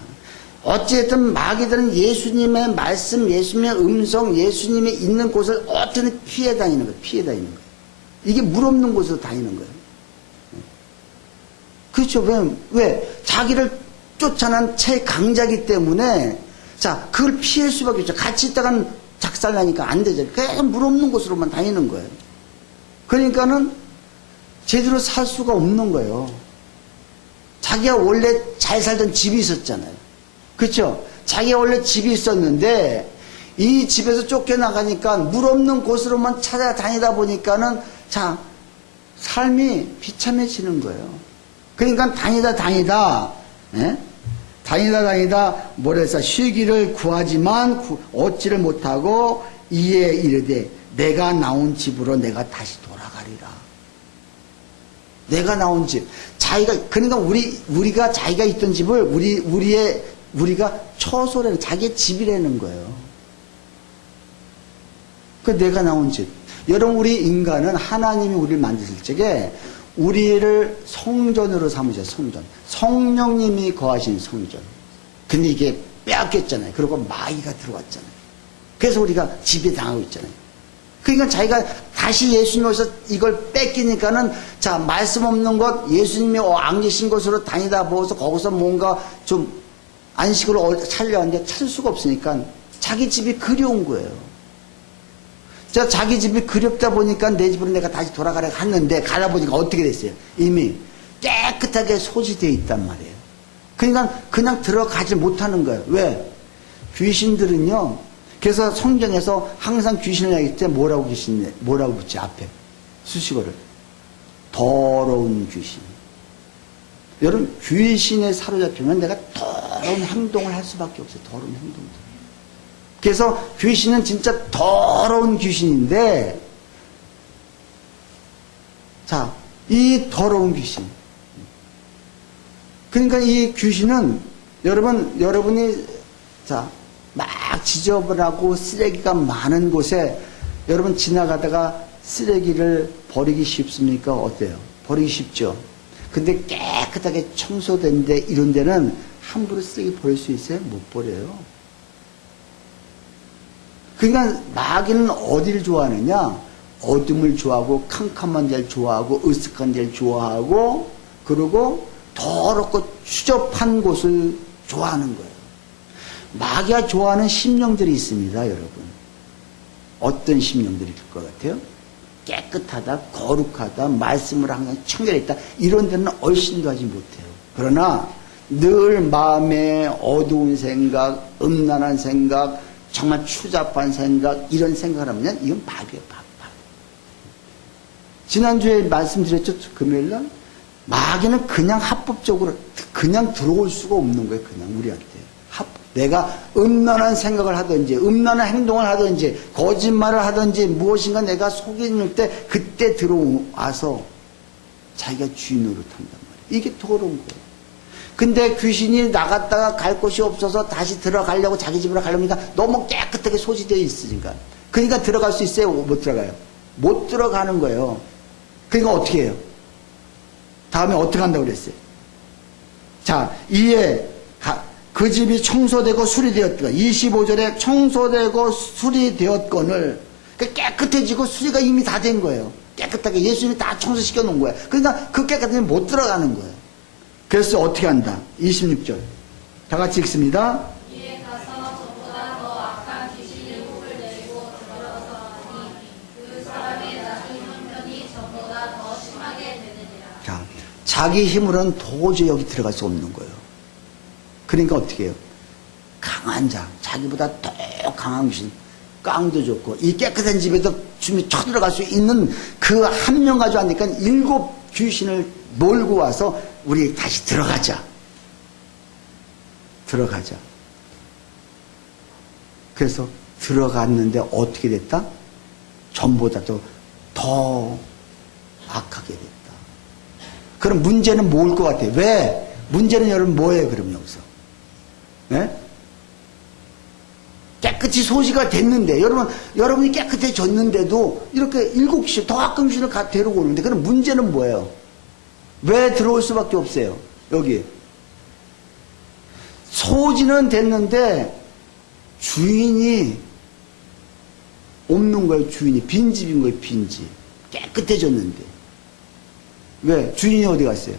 어찌됐든 마귀들은 예수님의 말씀, 예수님의 음성, 예수님이 있는 곳을 어떻게든 피해 다니는 거예요. 피해 다니는 거예요. 이게 물 없는 곳으로 다니는 거예요. 그렇죠. 왜? 자기를 쫓아난 최강자이기 때문에, 자, 그걸 피할 수밖에 없죠. 같이 있다간 작살나니까 안 되죠. 계속 물 없는 곳으로만 다니는 거예요. 그러니까는 제대로 살 수가 없는 거예요. 자기가 원래 잘 살던 집이 있었잖아요. 그렇죠? 자기가 원래 집이 있었는데, 이 집에서 쫓겨나가니까 물 없는 곳으로만 찾아다니다 보니까는, 자, 삶이 비참해지는 거예요. 그러니까 다니다 예? 다니다 뭐래서 쉬기를 구하지만 얻지를 못하고 이에 이르되 내가 나온 집으로 내가 다시 돌아가리라. 내가 나온 집 자기가 그러니까 우리가 자기가 있던 집을 우리가 처소라는 자기의 집이라는 거예요. 그 내가 나온 집. 여러분 우리 인간은 하나님이 우리를 만드실 적에 우리를 성전으로 삼으셨어요. 성전. 성령님이 거하신 성전. 근데 이게 빼앗겼잖아요. 그리고 마귀가 들어왔잖아요. 그래서 우리가 지배당하고 있잖아요. 그러니까 자기가 다시 예수님 오셔서 이걸 뺏기니까는 자 말씀 없는 곳 예수님이 안 계신 곳으로 다니다 보고서 거기서 뭔가 좀 안식을 찾으려 하는데 찾을 수가 없으니까 자기 집이 그리운 거예요. 자, 자기 집이 그립다 보니까 내 집으로 내가 다시 돌아가려고 했는데 가다 보니까 어떻게 됐어요? 이미 깨끗하게 소지되어 있단 말이에요. 그러니까 그냥 들어가지 못하는 거예요. 왜? 귀신들은요. 그래서 성경에서 항상 귀신을 얘기할 때 뭐라고 붙지 앞에 수식어를 더러운 귀신. 여러분 귀신에 사로잡히면 내가 더러운 행동을 할 수밖에 없어요. 더러운 행동들. 그래서 귀신은 진짜 더러운 귀신인데, 자, 이 더러운 귀신. 그러니까 이 귀신은 여러분이 자, 막 지저분하고 쓰레기가 많은 곳에 여러분 지나가다가 쓰레기를 버리기 쉽습니까? 어때요? 버리기 쉽죠. 근데 깨끗하게 청소된 데, 이런 데는 함부로 쓰레기 버릴 수 있어요? 못 버려요. 그러니까 마귀는 어디를 좋아하느냐? 어둠을 좋아하고, 캄캄한 데를 좋아하고, 으슥한 데를 좋아하고, 그리고 더럽고 추접한 곳을 좋아하는 거예요. 마귀가 좋아하는 심령들이 있습니다, 여러분. 어떤 심령들일 것 같아요? 깨끗하다, 거룩하다, 말씀을 항상 청결했다, 이런 데는 얼씬도 하지 못해요. 그러나 늘 마음에 어두운 생각, 음란한 생각, 정말 추잡한 생각, 이런 생각을 하면 이건 마귀예요, 마귀. 지난주에 말씀드렸죠, 금요일날? 마귀는 그냥 합법적으로 그냥 들어올 수가 없는 거예요, 그냥 우리한테. 내가 음란한 생각을 하든지, 음란한 행동을 하든지, 거짓말을 하든지, 무엇인가 내가 속이는 때, 그때 들어와서 자기가 주인 노릇한단 말이에요. 이게 더러운 거예요. 근데 귀신이 나갔다가 갈 곳이 없어서 다시 들어가려고 자기 집으로 가려고 하니까 너무 깨끗하게 소지되어 있으니까. 그러니까 들어갈 수 있어요? 못 들어가요? 못 들어가는 거예요. 그러니까 어떻게 해요? 다음에 어떻게 한다고 그랬어요? 자, 이에 그 집이 청소되고 수리되었거늘, 25절에 청소되고 수리되었거늘, 깨끗해지고 수리가 이미 다 된 거예요. 깨끗하게 예수님이 다 청소시켜 놓은 거예요. 그러니까 그 깨끗함이 못 들어가는 거예요. 그래서 어떻게 한다? 26절 다 같이 읽습니다. 이에 가서 저보다 더 악한 귀신이 혹을 내리고 들어서니 그 사람의 나중 형편이 저보다 더 심하게 되느니라. 자, 자기 힘으로는 도저히 여기 들어갈 수 없는 거예요. 그러니까 어떻게 해요? 강한 자, 자기보다 더 강한 귀신, 깡도 좋고, 이 깨끗한 집에도 주민이 쳐들어갈 수 있는 그 한 명 가지고 하니까 7 귀신을 몰고 와서 우리 다시 들어가자. 들어가자. 그래서 들어갔는데 어떻게 됐다? 전보다도 더 악하게 됐다. 그럼 문제는 뭘 것 같아요? 왜? 문제는 여러분 뭐예요, 그럼 여기서? 네? 깨끗이 소지가 됐는데, 여러분이 깨끗해졌는데도 이렇게 7시 더 악한 귀신을 데리고 오는데, 그럼 문제는 뭐예요? 왜 들어올 수밖에 없어요? 여기. 소지는 됐는데, 주인이 없는 거예요, 주인이. 빈집인 거예요, 빈집. 깨끗해졌는데. 왜? 주인이 어디 갔어요?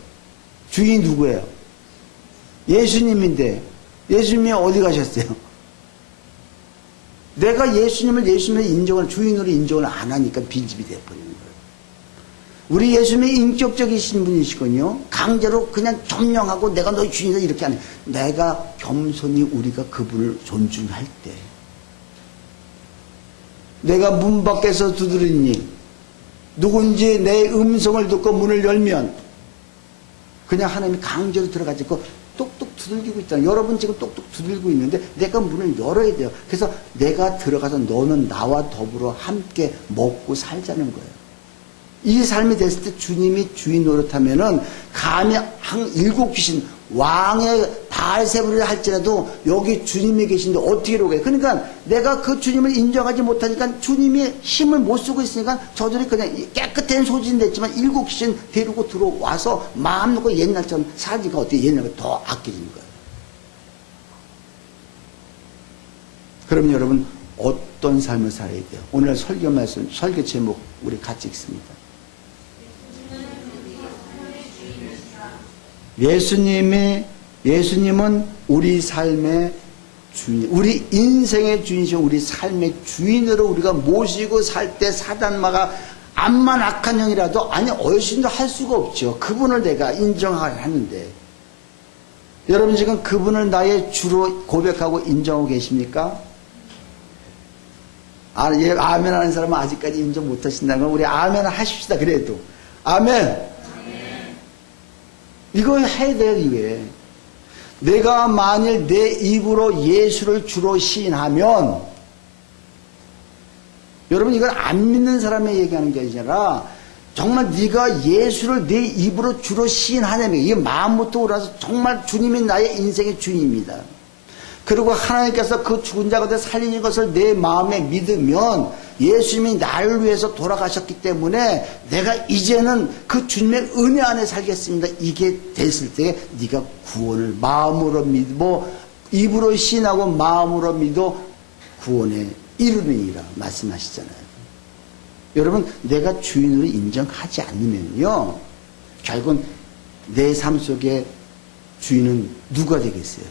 주인이 누구예요? 예수님인데, 예수님이 어디 가셨어요? 내가 예수님을 인정을, 주인으로 인정을 안 하니까 빈집이 돼버리는 거예요. 우리 예수님이 인격적이신 분이시거든요. 강제로 그냥 점령하고 내가 너희 주인이다 이렇게 안 해요. 내가 겸손히 우리가 그분을 존중할 때, 내가 문 밖에서 두드리니 누군지 내 음성을 듣고 문을 열면 그냥 하나님이 강제로 들어가지 않고 똑똑 두들기고 있잖아요. 여러분 지금 똑똑 두들기고 있는데 내가 문을 열어야 돼요. 그래서 내가 들어가서 너는 나와 더불어 함께 먹고 살자는 거예요. 이 삶이 됐을 때 주님이 주인 노릇하면은 감히 7 귀신, 왕의 바알세불을 할지라도 여기 주님이 계신데 어떻게 오게? 그러니까 내가 그 주님을 인정하지 못하니까 주님이 힘을 못 쓰고 있으니까 저들이 그냥 깨끗한 소지는 됐지만 7 귀신 데리고 들어와서 마음 놓고 옛날처럼 살니까 어떻게 옛날보다 더 아껴지는 거예요. 그럼 여러분 어떤 삶을 살아야 돼요? 오늘 설교 말씀, 설교 제목 우리 같이 읽습니다. 예수님은 우리 삶의 주인, 우리 인생의 주인이시고 우리 삶의 주인으로 우리가 모시고 살 때 사단마가 암만 악한 형이라도 아니 얼씬도 할 수가 없죠. 그분을 내가 인정하려 하는데 여러분 지금 그분을 나의 주로 고백하고 인정하고 계십니까? 아멘 하는 사람은 아직까지 인정 못 하신다는 건 우리 아멘 하십시다. 그래도 아멘. 이거 해야 돼요, 이게. 내가 만일 내 입으로 예수를 주로 시인하면, 여러분 이걸 안 믿는 사람의 얘기하는 게 아니라, 정말 네가 예수를 내 입으로 주로 시인하냐면, 이게 마음부터 올라서 정말 주님이 나의 인생의 주인입니다. 그리고 하나님께서 그 죽은 자 가운데 살리는 것을 내 마음에 믿으면 예수님이 나를 위해서 돌아가셨기 때문에 내가 이제는 그 주님의 은혜 안에 살겠습니다. 이게 됐을 때 네가 구원을 마음으로 믿고 입으로 신하고 마음으로 믿어 구원에 이르느니라 말씀하시잖아요. 여러분, 내가 주인으로 인정하지 않으면요, 결국은 내 삶 속에 주인은 누가 되겠어요?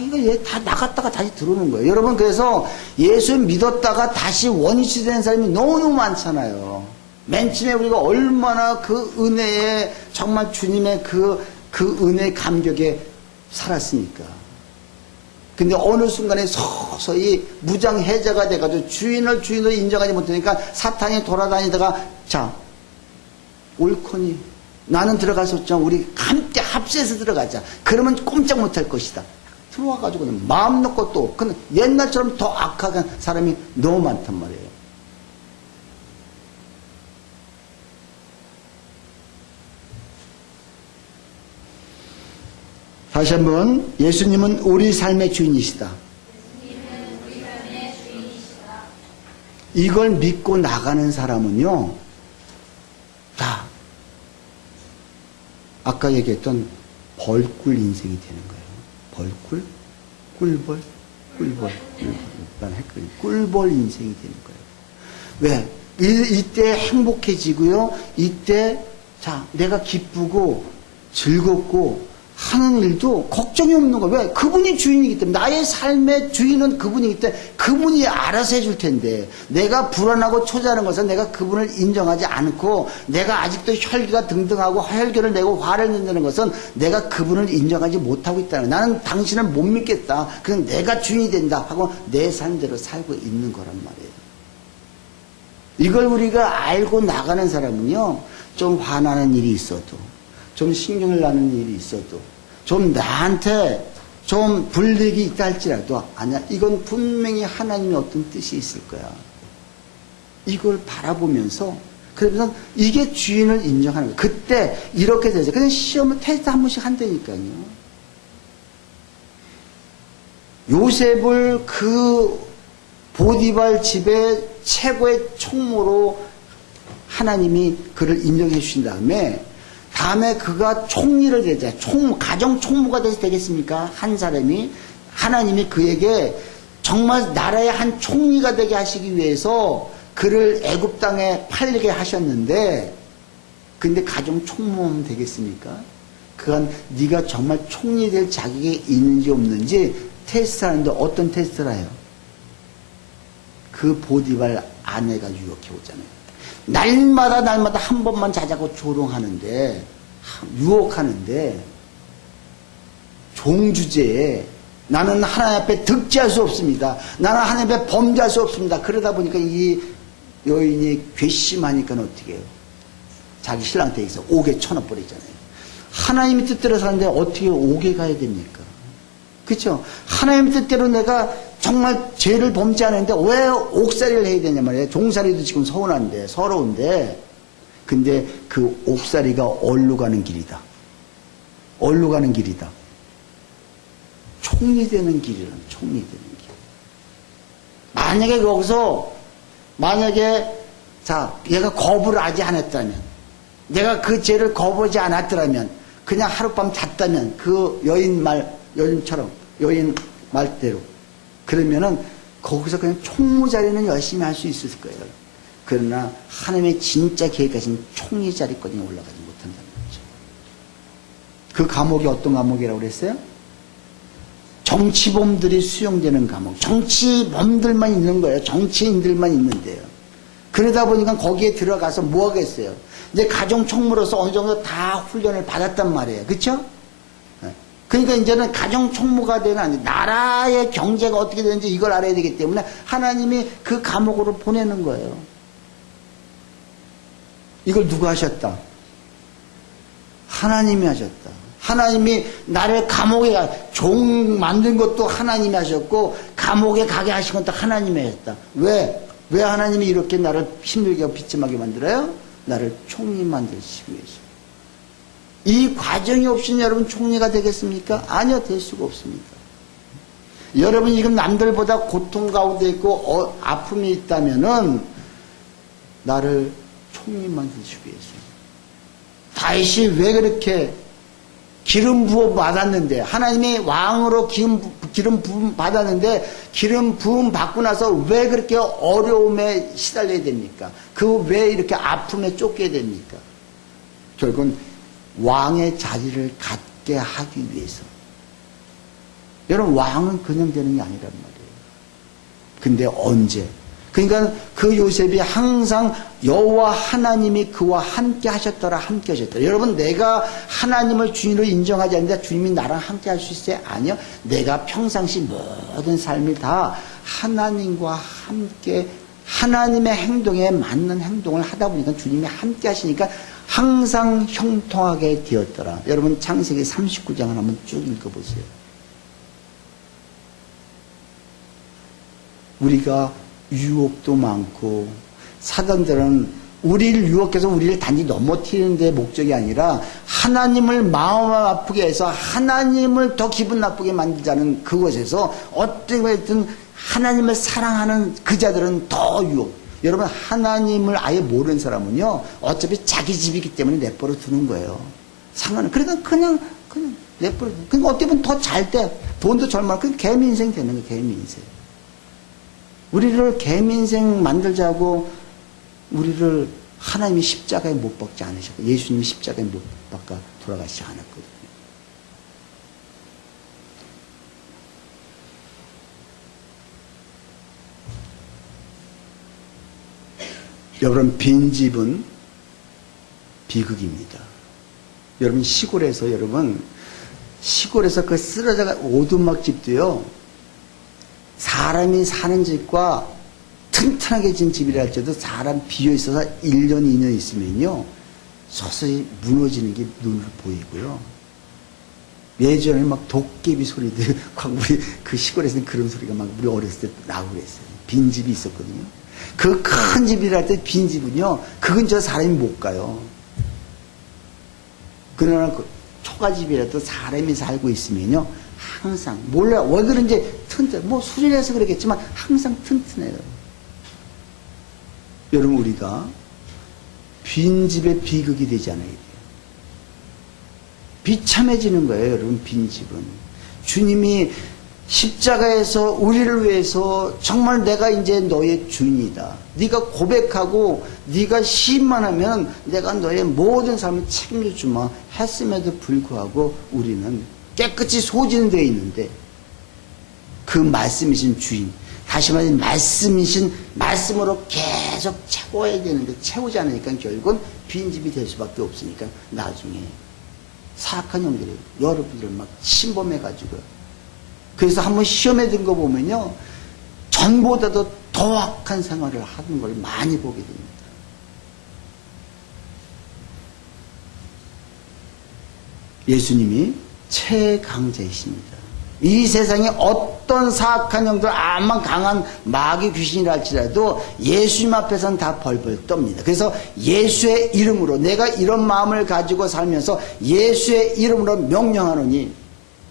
이거 얘 다 나갔다가 다시 들어오는 거예요. 여러분, 그래서 예수 믿었다가 다시 원위치 되는 사람이 너무너무 많잖아요. 맨 처음에 우리가 얼마나 그 은혜에, 정말 주님의 그 은혜 감격에 살았으니까. 근데 어느 순간에 서서히 무장해제가 돼가지고 주인을 주인으로 인정하지 못하니까 사탄이 돌아다니다가, 자, 옳거니 나는 들어갈 수 없지만 우리 함께 합세해서 들어가자. 그러면 꼼짝 못할 것이다. 들어와가지고 그냥 마음 놓고 또, 근데 옛날처럼 더 악하게 사람이 너무 많단 말이에요. 다시 한번, 예수님은 우리 삶의 주인이시다. 이걸 믿고 나가는 사람은요, 자, 아까 얘기했던 벌꿀 인생이 되는 거예요. 벌꿀? 꿀벌? 꿀벌? 난 헷갈려. 꿀벌 인생이 되는 거예요. 왜? 이때 행복해지고요. 이때, 자, 내가 기쁘고 즐겁고 하는 일도 걱정이 없는 거예요. 왜? 그분이 주인이기 때문에. 나의 삶의 주인은 그분이기 때문에 그분이 알아서 해줄 텐데, 내가 불안하고 초조하는 것은 내가 그분을 인정하지 않고, 내가 아직도 혈기가 등등하고 혈기를 내고 화를 낸다는 것은 내가 그분을 인정하지 못하고 있다는 거예요. 나는 당신을 못 믿겠다. 그냥 내가 주인이 된다 하고 내 삶대로 살고 있는 거란 말이에요. 이걸 우리가 알고 나가는 사람은요, 좀 화나는 일이 있어도, 좀 신경을 나는 일이 있어도, 좀 나한테 좀 불이익이 있다 할지라도, 아니야, 이건 분명히 하나님의 어떤 뜻이 있을 거야. 이걸 바라보면서, 그러면서 이게 주인을 인정하는 거야. 그때 이렇게 되죠. 그냥 시험을 테스트 한 번씩 한다니까요. 요셉을 그 보디발 집의 최고의 총무로 하나님이 그를 인정해 주신 다음에 그가 총리를 되자, 가정 총무가 돼서 되겠습니까? 한 사람이, 하나님이 그에게 정말 나라의 한 총리가 되게 하시기 위해서 그를 애굽 땅에 팔리게 하셨는데, 근데 가정 총무하면 되겠습니까? 그건 네가 정말 총리 될 자격이 있는지 없는지 테스트하는데, 어떤 테스트를 해요? 그 보디발 아내가 유혹해 오잖아요. 날마다 한 번만 자자고 조롱하는데, 유혹하는데, 종주제에 나는 하나님 앞에 득지할 수 없습니다. 나는 하나님 앞에 범죄할 수 없습니다. 그러다 보니까 이 여인이 괘씸하니까 어떻게 해요? 자기 신랑한테 있어 옥에 쳐넣어버리잖아요. 하나님의 뜻대로 사는데 어떻게 옥에 가야 됩니까? 그렇죠? 하나님 뜻대로 내가 정말 죄를 범죄하는데 왜 옥살이를 해야 되냐 말이에요. 종살이도 지금 서러운데, 근데 그 옥살이가 어디로 가는 길이다. 어디로 가는 길이다. 총리 되는 길이란, 총리 되는 길. 만약에 거기서, 자, 얘가 거부를 아직 안 했다면, 내가 그 죄를 거부하지 않았더라면, 그냥 하룻밤 잤다면, 그 여인처럼, 여인 말대로, 그러면은 거기서 그냥 총무 자리는 열심히 할 수 있을 거예요. 그러나 하나님의 진짜 계획하신 총리 자리까지 올라가지 못한다는 거죠. 그 감옥이 어떤 감옥이라고 그랬어요? 정치범들이 수용되는 감옥. 정치범들만 있는 거예요. 정치인들만 있는데요. 그러다 보니까 거기에 들어가서 뭐 하겠어요? 이제 가정 총무로서 어느 정도 다 훈련을 받았단 말이에요. 그렇죠? 그러니까 이제는 가정 총무가 되는, 나라의 경제가 어떻게 되는지 이걸 알아야 되기 때문에 하나님이 그 감옥으로 보내는 거예요. 이걸 누가 하셨다? 하나님이 하셨다. 하나님이 나를 감옥에 종 만든 것도 하나님이 하셨고, 감옥에 가게 하신 것도 하나님이 하셨다. 왜 하나님이 이렇게 나를 힘들게 하고 비참하게 만들어요? 나를 총리 만드시기 위해서. 이 과정이 없이는 여러분 총리가 되겠습니까? 아니요, 될 수가 없습니다. 여러분이 지금 남들보다 고통 가운데 있고 아픔이 있다면은 나를 총리 만드시기 위해서. 다윗이 왜 그렇게 기름 부어 받았는데, 하나님이 왕으로 기름 부음 받았는데, 기름 부음 받고 나서 왜 그렇게 어려움에 시달려야 됩니까? 그 왜 이렇게 아픔에 쫓겨야 됩니까? 결국은 왕의 자리를 갖게 하기 위해서. 여러분, 왕은 그냥 되는 게 아니란 말이에요. 근데 언제? 그러니까 그 요셉이 항상 여호와 하나님이 그와 함께 하셨더라, 함께 하셨더라. 여러분, 내가 하나님을 주인으로 인정하지 않는데 주님이 나랑 함께 할 수 있어요? 아니요. 내가 평상시 모든 삶이 다 하나님과 함께 하나님의 행동에 맞는 행동을 하다 보니까 주님이 함께 하시니까 항상 형통하게 되었더라. 여러분, 창세기 39장을 한번 쭉 읽어보세요. 우리가 유혹도 많고, 사단들은 우리를 유혹해서 우리를 단지 넘어뜨리는 데 목적이 아니라 하나님을 마음 아프게 해서 하나님을 더 기분 나쁘게 만들자는 그것에서 어떻게든 하나님을 사랑하는 그 자들은 더 유혹. 여러분, 하나님을 아예 모르는 사람은요, 어차피 자기 집이기 때문에 내버려 두는 거예요. 상관은. 그러니까 그냥 내버려 두는. 그러니까 어떻게 보면 더 잘 때, 돈도 절만, 그냥 개미 인생 되는 거예요, 개미 인생. 우리를 개미인생 만들자고 우리를 하나님이 십자가에 못 박지 않으셨고, 예수님이 십자가에 못 박아 돌아가시지 않았거든요. 여러분, 빈집은 비극입니다. 여러분, 시골에서 그 쓰러져가 오두막 집도요, 사람이 사는 집과 튼튼하게 진 집이라 할지라도 사람 비어 있어서 1년, 2년 있으면요, 서서히 무너지는 게 눈으로 보이고요. 예전에 막 도깨비 소리들, 우리 그 시골에서는 그런 소리가 막 우리 어렸을 때 나고 그랬어요. 빈집이 있었거든요. 그 큰 집이라 할 때 빈집은요, 그 근처 사람이 못 가요. 그러나 그 초가집이라도 사람이 살고 있으면요, 항상 몰라 왜 그런지 튼튼, 뭐 수련해서 그러겠지만 항상 튼튼해요. 여러분, 우리가 빈집의 비극이 되지 않아야 돼요. 비참해지는 거예요. 여러분, 빈집은 주님이 십자가에서 우리를 위해서 정말 내가 이제 너의 주인이다, 네가 고백하고 네가 시인만 하면 내가 너의 모든 삶을 책임져 주마 했음에도 불구하고 우리는 깨끗이 소진되어 있는데, 그 말씀이신 주인, 다시 말해 말씀이신 말씀으로 계속 채워야 되는데 채우지 않으니까 결국은 빈집이 될 수밖에 없으니까 나중에 사악한 형들이 여러분들을 막 침범해가지고, 그래서 한번 시험에 든 거 보면요, 전보다도 더 악한 생활을 하는 걸 많이 보게 됩니다. 예수님이 최강자이십니다. 이 세상에 어떤 사악한 영들, 암만 강한 마귀 귀신이라 할지라도 예수님 앞에서는 다 벌벌 떱니다. 그래서 예수의 이름으로, 내가 이런 마음을 가지고 살면서 예수의 이름으로 명령하노니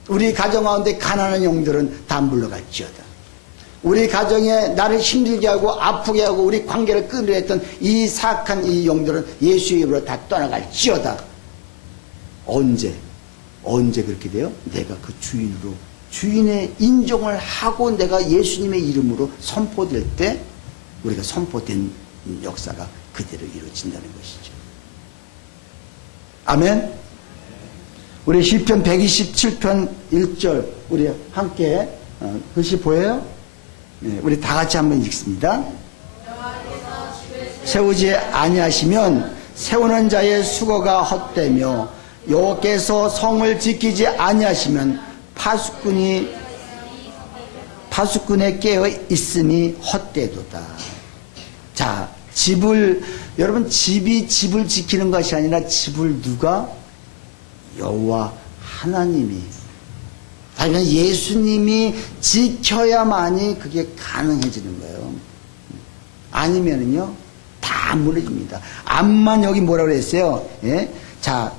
우리 가정 가운데 가난한 영들은 다 물러갈지어다. 우리 가정에 나를 힘들게 하고 아프게 하고 우리 관계를 끊으려 했던 이 사악한 이 영들은 예수의 이름으로 다 떠나갈지어다. 언제 그렇게 돼요? 내가 그 주인으로, 주인의 인정을 하고 내가 예수님의 이름으로 선포될 때 우리가 선포된 역사가 그대로 이루어진다는 것이죠. 아멘. 우리 시편 127편 1절 우리 함께 글씨 보여요? 네, 우리 다 같이 한번 읽습니다. 세우지 아니하시면 세우는 자의 수고가 헛되며 여호와께서 성을 지키지 아니하시면 파수꾼에 깨어 있음이 헛되도다. 자, 여러분, 집이 집을 지키는 것이 아니라 집을 누가? 여호와 하나님이, 다시는 예수님이 지켜야만이 그게 가능해지는 거예요. 아니면은요, 다 무너집니다. 암만 여기 뭐라고 그랬어요? 예? 자,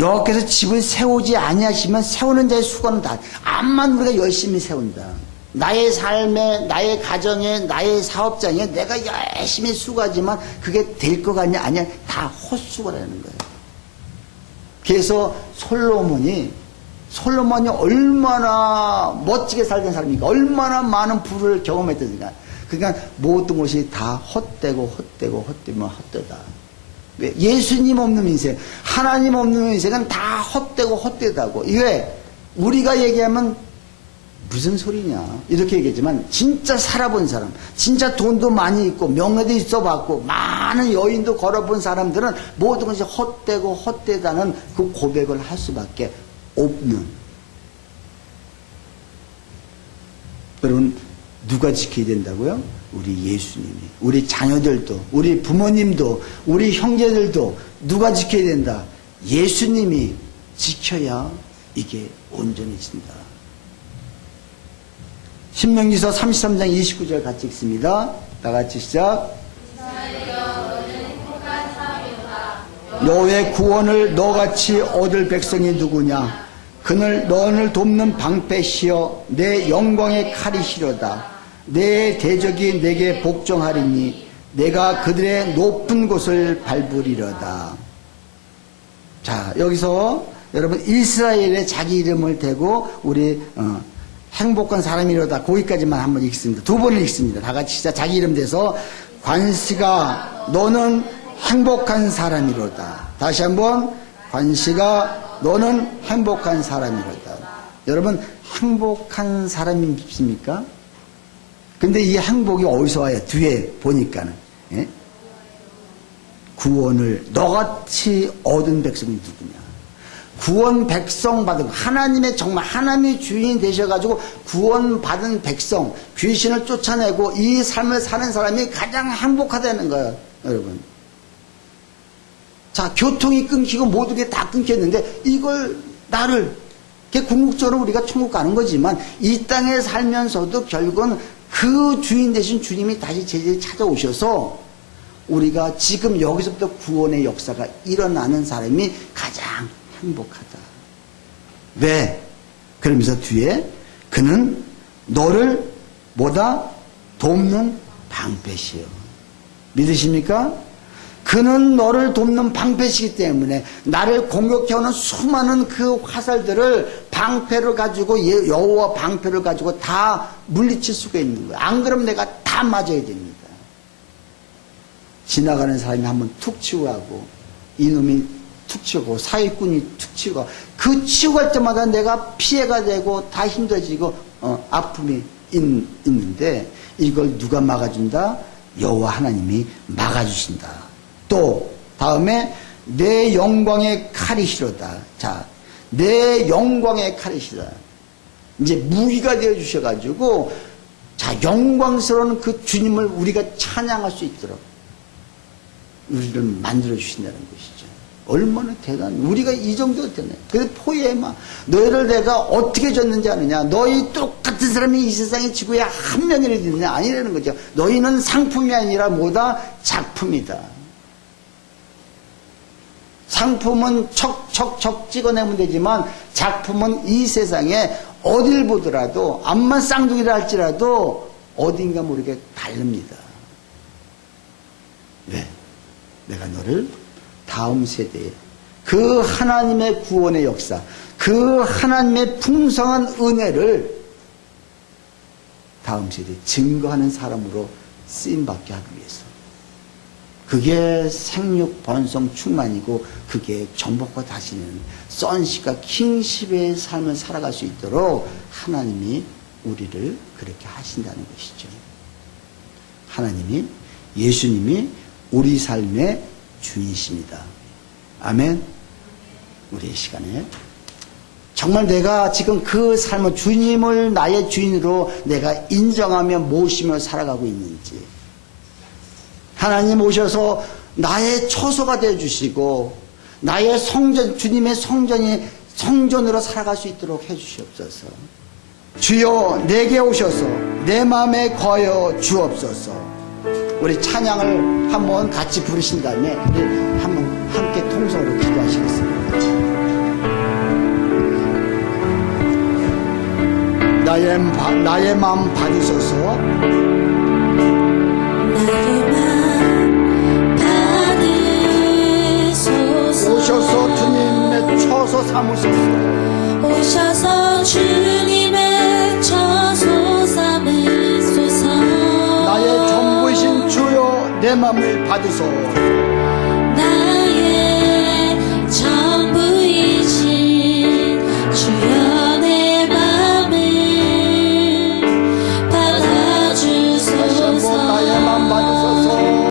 여호와께서 집을 세우지 아니하시면 세우는 자의 수고는 다, 암만 우리가 열심히 세운다. 나의 삶에, 나의 가정에, 나의 사업장에 내가 열심히 수고하지만 그게 될 것 같냐? 아니야. 다 헛수고라는 거예요. 그래서 솔로몬이 얼마나 멋지게 살던 사람입니까? 얼마나 많은 부를 경험했던가. 그러니까 모든 것이 다 헛되고 헛되다. 왜? 예수님 없는 인생, 하나님 없는 인생은 다 헛되고 헛되다고. 이게 우리가 얘기하면 무슨 소리냐 이렇게 얘기했지만, 진짜 살아본 사람, 진짜 돈도 많이 있고 명예도 있어봤고 많은 여인도 걸어본 사람들은 모든 것이 헛되고 헛되다는 그 고백을 할 수밖에 없는. 여러분, 누가 지켜야 된다고요? 우리 예수님이. 우리 자녀들도, 우리 부모님도, 우리 형제들도 누가 지켜야 된다? 예수님이 지켜야 이게 온전해진다. 신명기서 33장 29절 같이 읽습니다. 다 같이 시작. 너의 구원을 너같이 얻을 백성이 누구냐? 그는 너를 돕는 방패시여 내 영광의 칼이시로다. 내 대적이 내게 복종하리니 내가 그들의 높은 곳을 밟으리로다. 자, 여기서 여러분 이스라엘의 자기 이름을 대고 우리 행복한 사람이로다. 거기까지만 한번 읽습니다. 두 번을 읽습니다. 다 같이 시작. 자기 이름 대서 관시가 너는 행복한 사람이로다. 다시 한번 관시가 너는 행복한 사람이로다. 여러분, 행복한 사람입니까? 근데 이 행복이 어디서 와요? 뒤에 보니까는. 예? 구원을 너같이 얻은 백성이 누구냐? 구원 백성 받은, 하나님의 정말 하나님의 주인이 되셔가지고 구원 받은 백성, 귀신을 쫓아내고 이 삶을 사는 사람이 가장 행복하다는 거예요, 여러분. 자, 교통이 끊기고 모든 게 다 끊겼는데 이걸 나를, 궁극적으로 우리가 천국 가는 거지만 이 땅에 살면서도 결국은 그 주인 되신 주님이 다시 제자리에 찾아오셔서 우리가 지금 여기서부터 구원의 역사가 일어나는 사람이 가장 행복하다. 왜? 그러면서 뒤에 그는 너를 뭐다? 돕는 방패시여. 믿으십니까? 그는 너를 돕는 방패시기 때문에 나를 공격해오는 수많은 그 화살들을 방패를 가지고, 여호와 방패를 가지고 다 물리칠 수가 있는 거예요. 안 그러면 내가 다 맞아야 됩니다. 지나가는 사람이 한번 툭 치고 가고, 이놈이 툭 치고, 사기꾼이 툭 치고, 그 치고 갈 때마다 내가 피해가 되고 다 힘들어지고 아픔이 있는데 이걸 누가 막아준다? 여호와 하나님이 막아주신다. 또 다음에 내 영광의 칼이시로다. 자, 내 영광의 칼이시다. 이제 무기가 되어 주셔가지고, 자, 영광스러운 그 주님을 우리가 찬양할 수 있도록 우리를 만들어 주신다는 것이죠. 얼마나 대단해. 우리가 이 정도 되네. 그래서 포에마, 너희를 내가 어떻게 줬는지 아느냐? 너희 똑같은 사람이 이 세상의 지구에 한 명이라도 있느냐? 아니라는 거죠. 너희는 상품이 아니라 뭐다? 작품이다. 상품은 척척척 찍어내면 되지만 작품은 이 세상에 어딜 보더라도, 암만 쌍둥이라 할지라도 어딘가 모르게 다릅니다. 왜? 내가 너를 다음 세대에 그 하나님의 구원의 역사, 그 하나님의 풍성한 은혜를 다음 세대에 증거하는 사람으로 쓰임받게 하기 위해서. 그게 생육 번성 충만이고 그게 전복과 다시는 sonship과 kingship의 삶을 살아갈 수 있도록 하나님이 우리를 그렇게 하신다는 것이죠. 하나님이, 예수님이 우리 삶의 주인이십니다. 아멘. 우리의 시간에 정말 내가 지금 그 삶을, 주님을 나의 주인으로 내가 인정하며 모시며 살아가고 있는지, 하나님 오셔서 나의 처소가 되어주시고 나의 성전, 주님의 성전으로 살아갈 수 있도록 해주시옵소서. 주여 내게 오셔서 내 마음에 거여 주옵소서. 우리 찬양을 한번 같이 부르신 다음에 우리 한번 함께 통성으로 기도하시겠습니다. 나의 마음 받으소서. 오셔서 주님의 처소 삼으소서. 오셔서 주님의 처소 삼으소서. 나의 전부이신 주여 내 마음을 받으소.